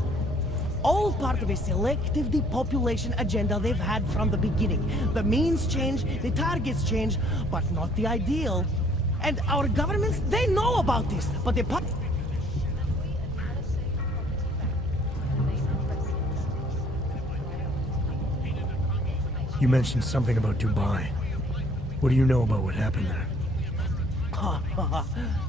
All part of a selective depopulation agenda they've had from the beginning. The means change, the targets change, but not the ideal. And our governments, they know about this, but they... You mentioned something about Dubai. What do you know about what happened there?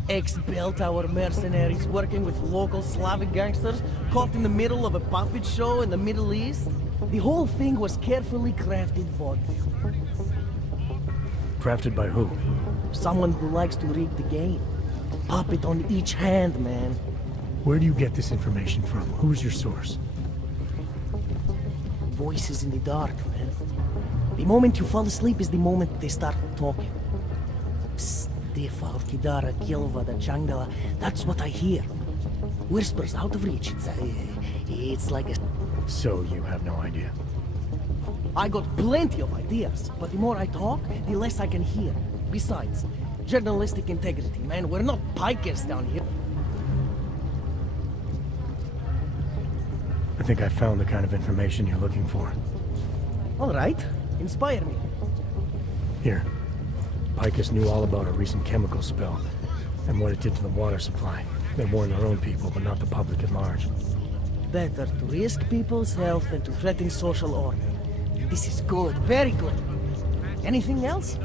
Ex-built our mercenaries working with local Slavic gangsters caught in the middle of a puppet show in the Middle East. The whole thing was carefully crafted vaudeville. Crafted by who? Someone who likes to rig the game. Puppet on each hand, man. Where do you get this information from? Who's your source? Voices in the dark, man. The moment you fall asleep is the moment they start talking. Psst, Defa, Kidara, Kilva, Changala. That's what I hear. Whispers out of reach. It's like a... So you have no idea? I got plenty of ideas, but the more I talk, the less I can hear. Besides, journalistic integrity, man. We're not pikers down here. I think I found the kind of information you're looking for. All right. Inspire me. Here. Picus knew all about a recent chemical spill and what it did to the water supply. They warned their own people, but not the public at large. Better to risk people's health than to threaten social order. This is good, very good. Anything else?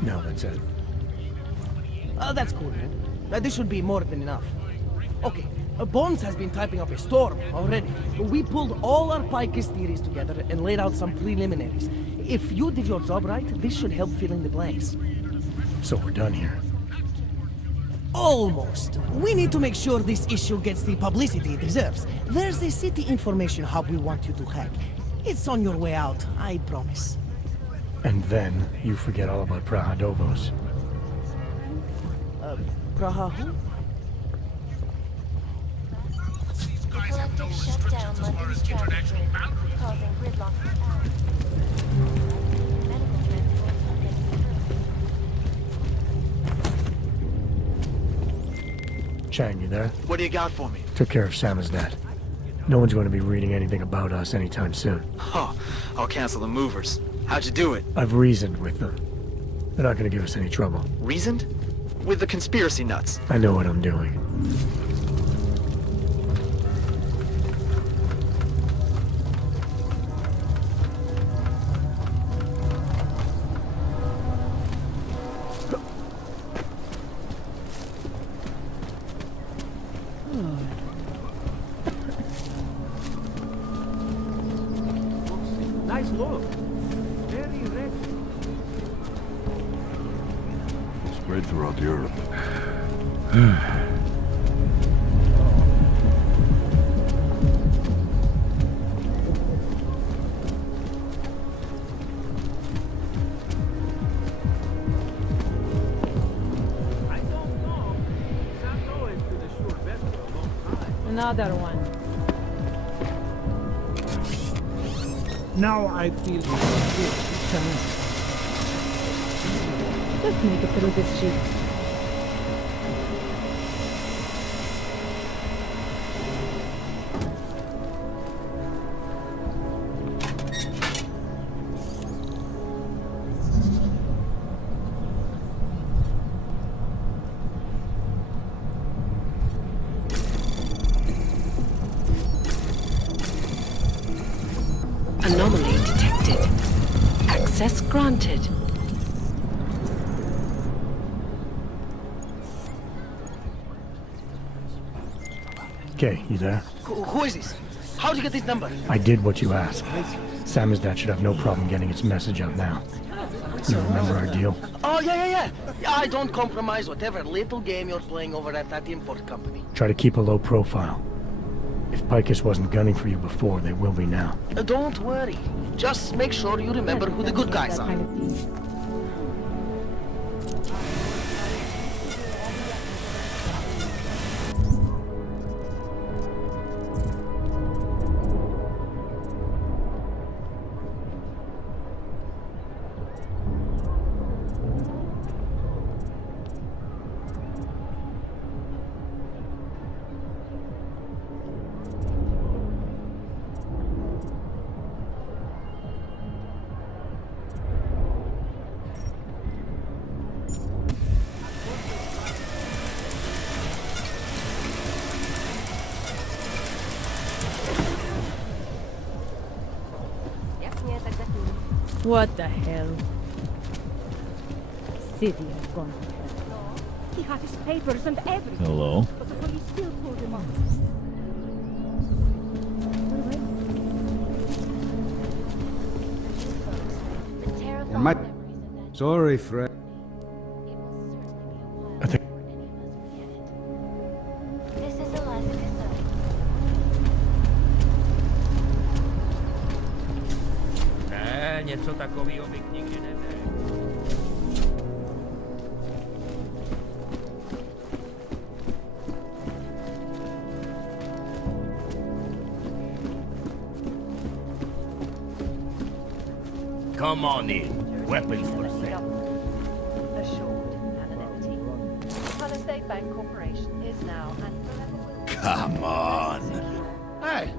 No, that's it. That's cool, man. This should be more than enough. Okay, Bones has been typing up a storm already. We pulled all our Picus theories together and laid out some preliminaries. If you did your job right, this should help fill in the blanks. So we're done here. Almost. We need to make sure this issue gets the publicity it deserves. There's a city information hub we want you to hack. It's on your way out, I promise. And then you forget all about Prahadovos. Praha who? The collective shut down London's traffic grid, causing gridlock for hours. Medical transport are getting Chang, you there? What do you got for me? Took care of Samizdat. No one's going to be reading anything about us anytime soon. Oh, I'll cancel the movers. How'd you do it? I've reasoned with them. They're not going to give us any trouble. Reasoned? With the conspiracy nuts. I know what I'm doing. Nice look. Very rich. Spread throughout Europe. Another one. Now I feel good. Let's make it through this shit. Access granted. Okay, you there? Who is this? How'd you get this number? I did what you asked. Samizdat should have no problem getting its message out now. You remember our deal? Oh, yeah. I don't compromise whatever little game you're playing over at that import company. Try to keep a low profile. If Picus wasn't gunning for you before, they will be now. Don't worry. Just make sure you remember who the good guys are. What the hell? City has gone to hell. He had his papers and everything. Hello. But the police still pulled him off. Sorry, Fred. I think... This is Alaska, něco takového bych nikdy nevěděl. Come on in. Weapons for sale. Assured anonymity. Palisade Bank Corporation is now and forever will be. Come on. Hey.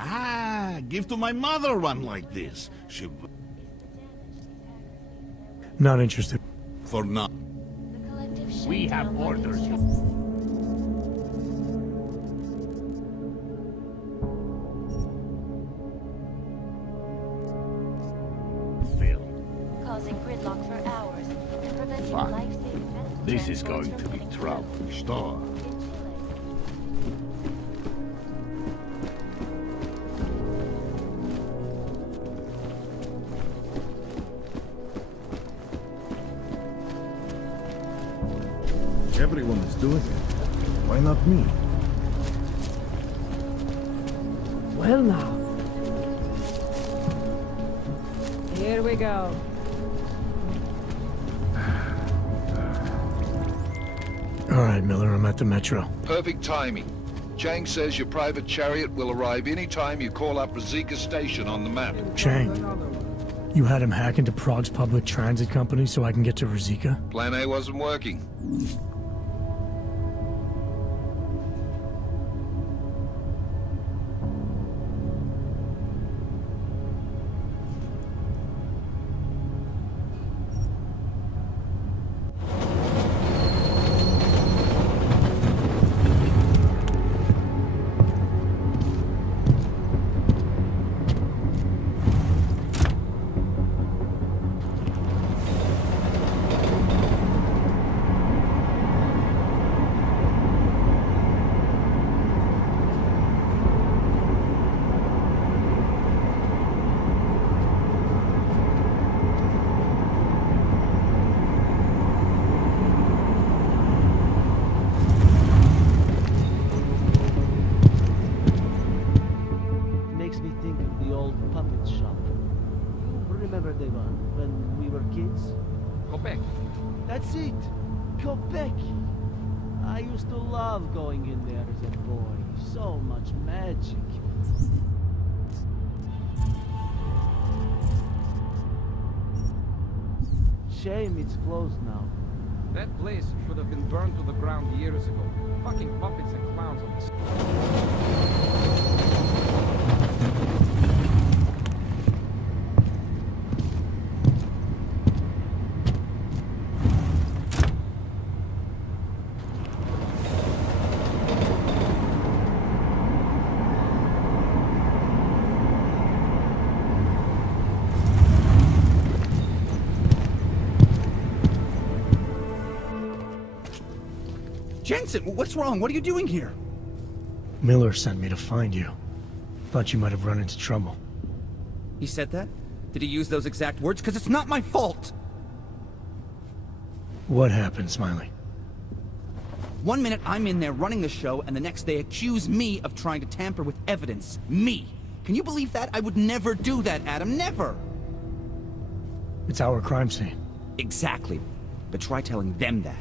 Ah, give to my mother one like this. She... Not interested. For now. We have orders. causing gridlock for hours and preventing Fine. life-saving medical This is transports going from to be entering trouble. Store. Everyone is doing it. Why not me? Well now. Here we go. All right, Miller, I'm at the Metro. Perfect timing. Chang says your private chariot will arrive any time you call up Rizika Station on the map. Chang, you had him hack into Prague's public transit company so I can get to Rizika? Plan A wasn't working. it. Quebec. I used to love going in there as a boy. So much magic. Shame it's closed now. That place should have been burned to the ground years ago. Fucking puppets and clowns on this. Jensen, what's wrong? What are you doing here? Miller sent me to find you. Thought you might have run into trouble. He said that? Did he use those exact words? Because it's not my fault! What happened, Smiley? 1 minute I'm in there running the show, and the next they accuse me of trying to tamper with evidence. Me! Can you believe that? I would never do that, Adam. Never! It's our crime scene. Exactly. But try telling them that.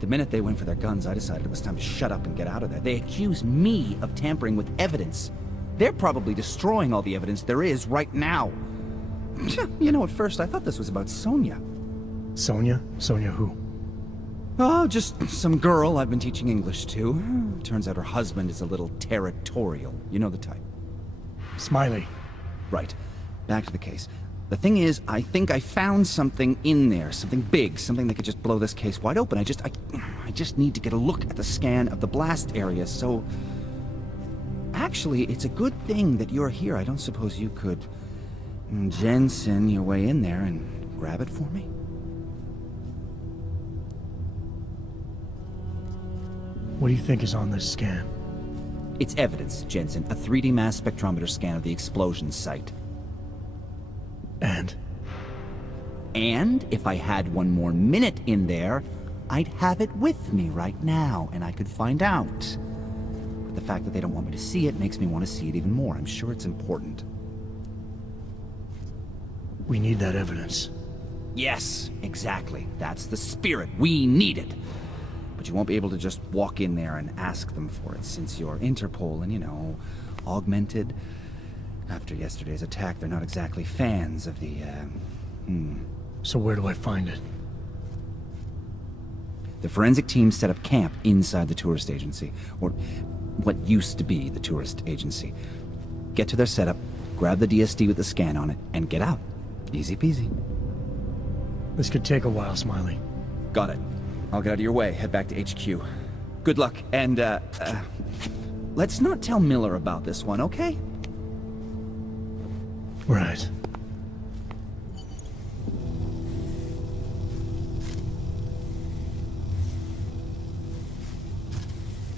The minute they went for their guns, I decided it was time to shut up and get out of there. They accuse me of tampering with evidence. They're probably destroying all the evidence there is right now. You know, at first I thought this was about Sonia. Sonia? Sonia who? Oh, just some girl I've been teaching English to. Turns out her husband is a little territorial. You know the type. Smiley. Right. Back to the case. The thing is, I think I found something in there, something big, something that could just blow this case wide open. I just need to get a look at the scan of the blast area, so... Actually, it's a good thing that you're here. I don't suppose you could... Jensen your way in there and grab it for me? What do you think is on this scan? It's evidence, Jensen. A 3D mass spectrometer scan of the explosion site. And? And if I had one more minute in there, I'd have it with me right now, and I could find out. But the fact that they don't want me to see it makes me want to see it even more. I'm sure it's important. We need that evidence. Yes, exactly. That's the spirit. We need it. But you won't be able to just walk in there and ask them for it, since you're Interpol and, you know, augmented. After yesterday's attack, they're not exactly fans of the, So where do I find it? The forensic team set up camp inside the tourist agency, or what used to be the tourist agency. Get to their setup, grab the DSD with the scan on it, and get out. Easy peasy. This could take a while, Smiley. Got it. I'll get out of your way, head back to HQ. Good luck, and, let's not tell Miller about this one, okay? Right.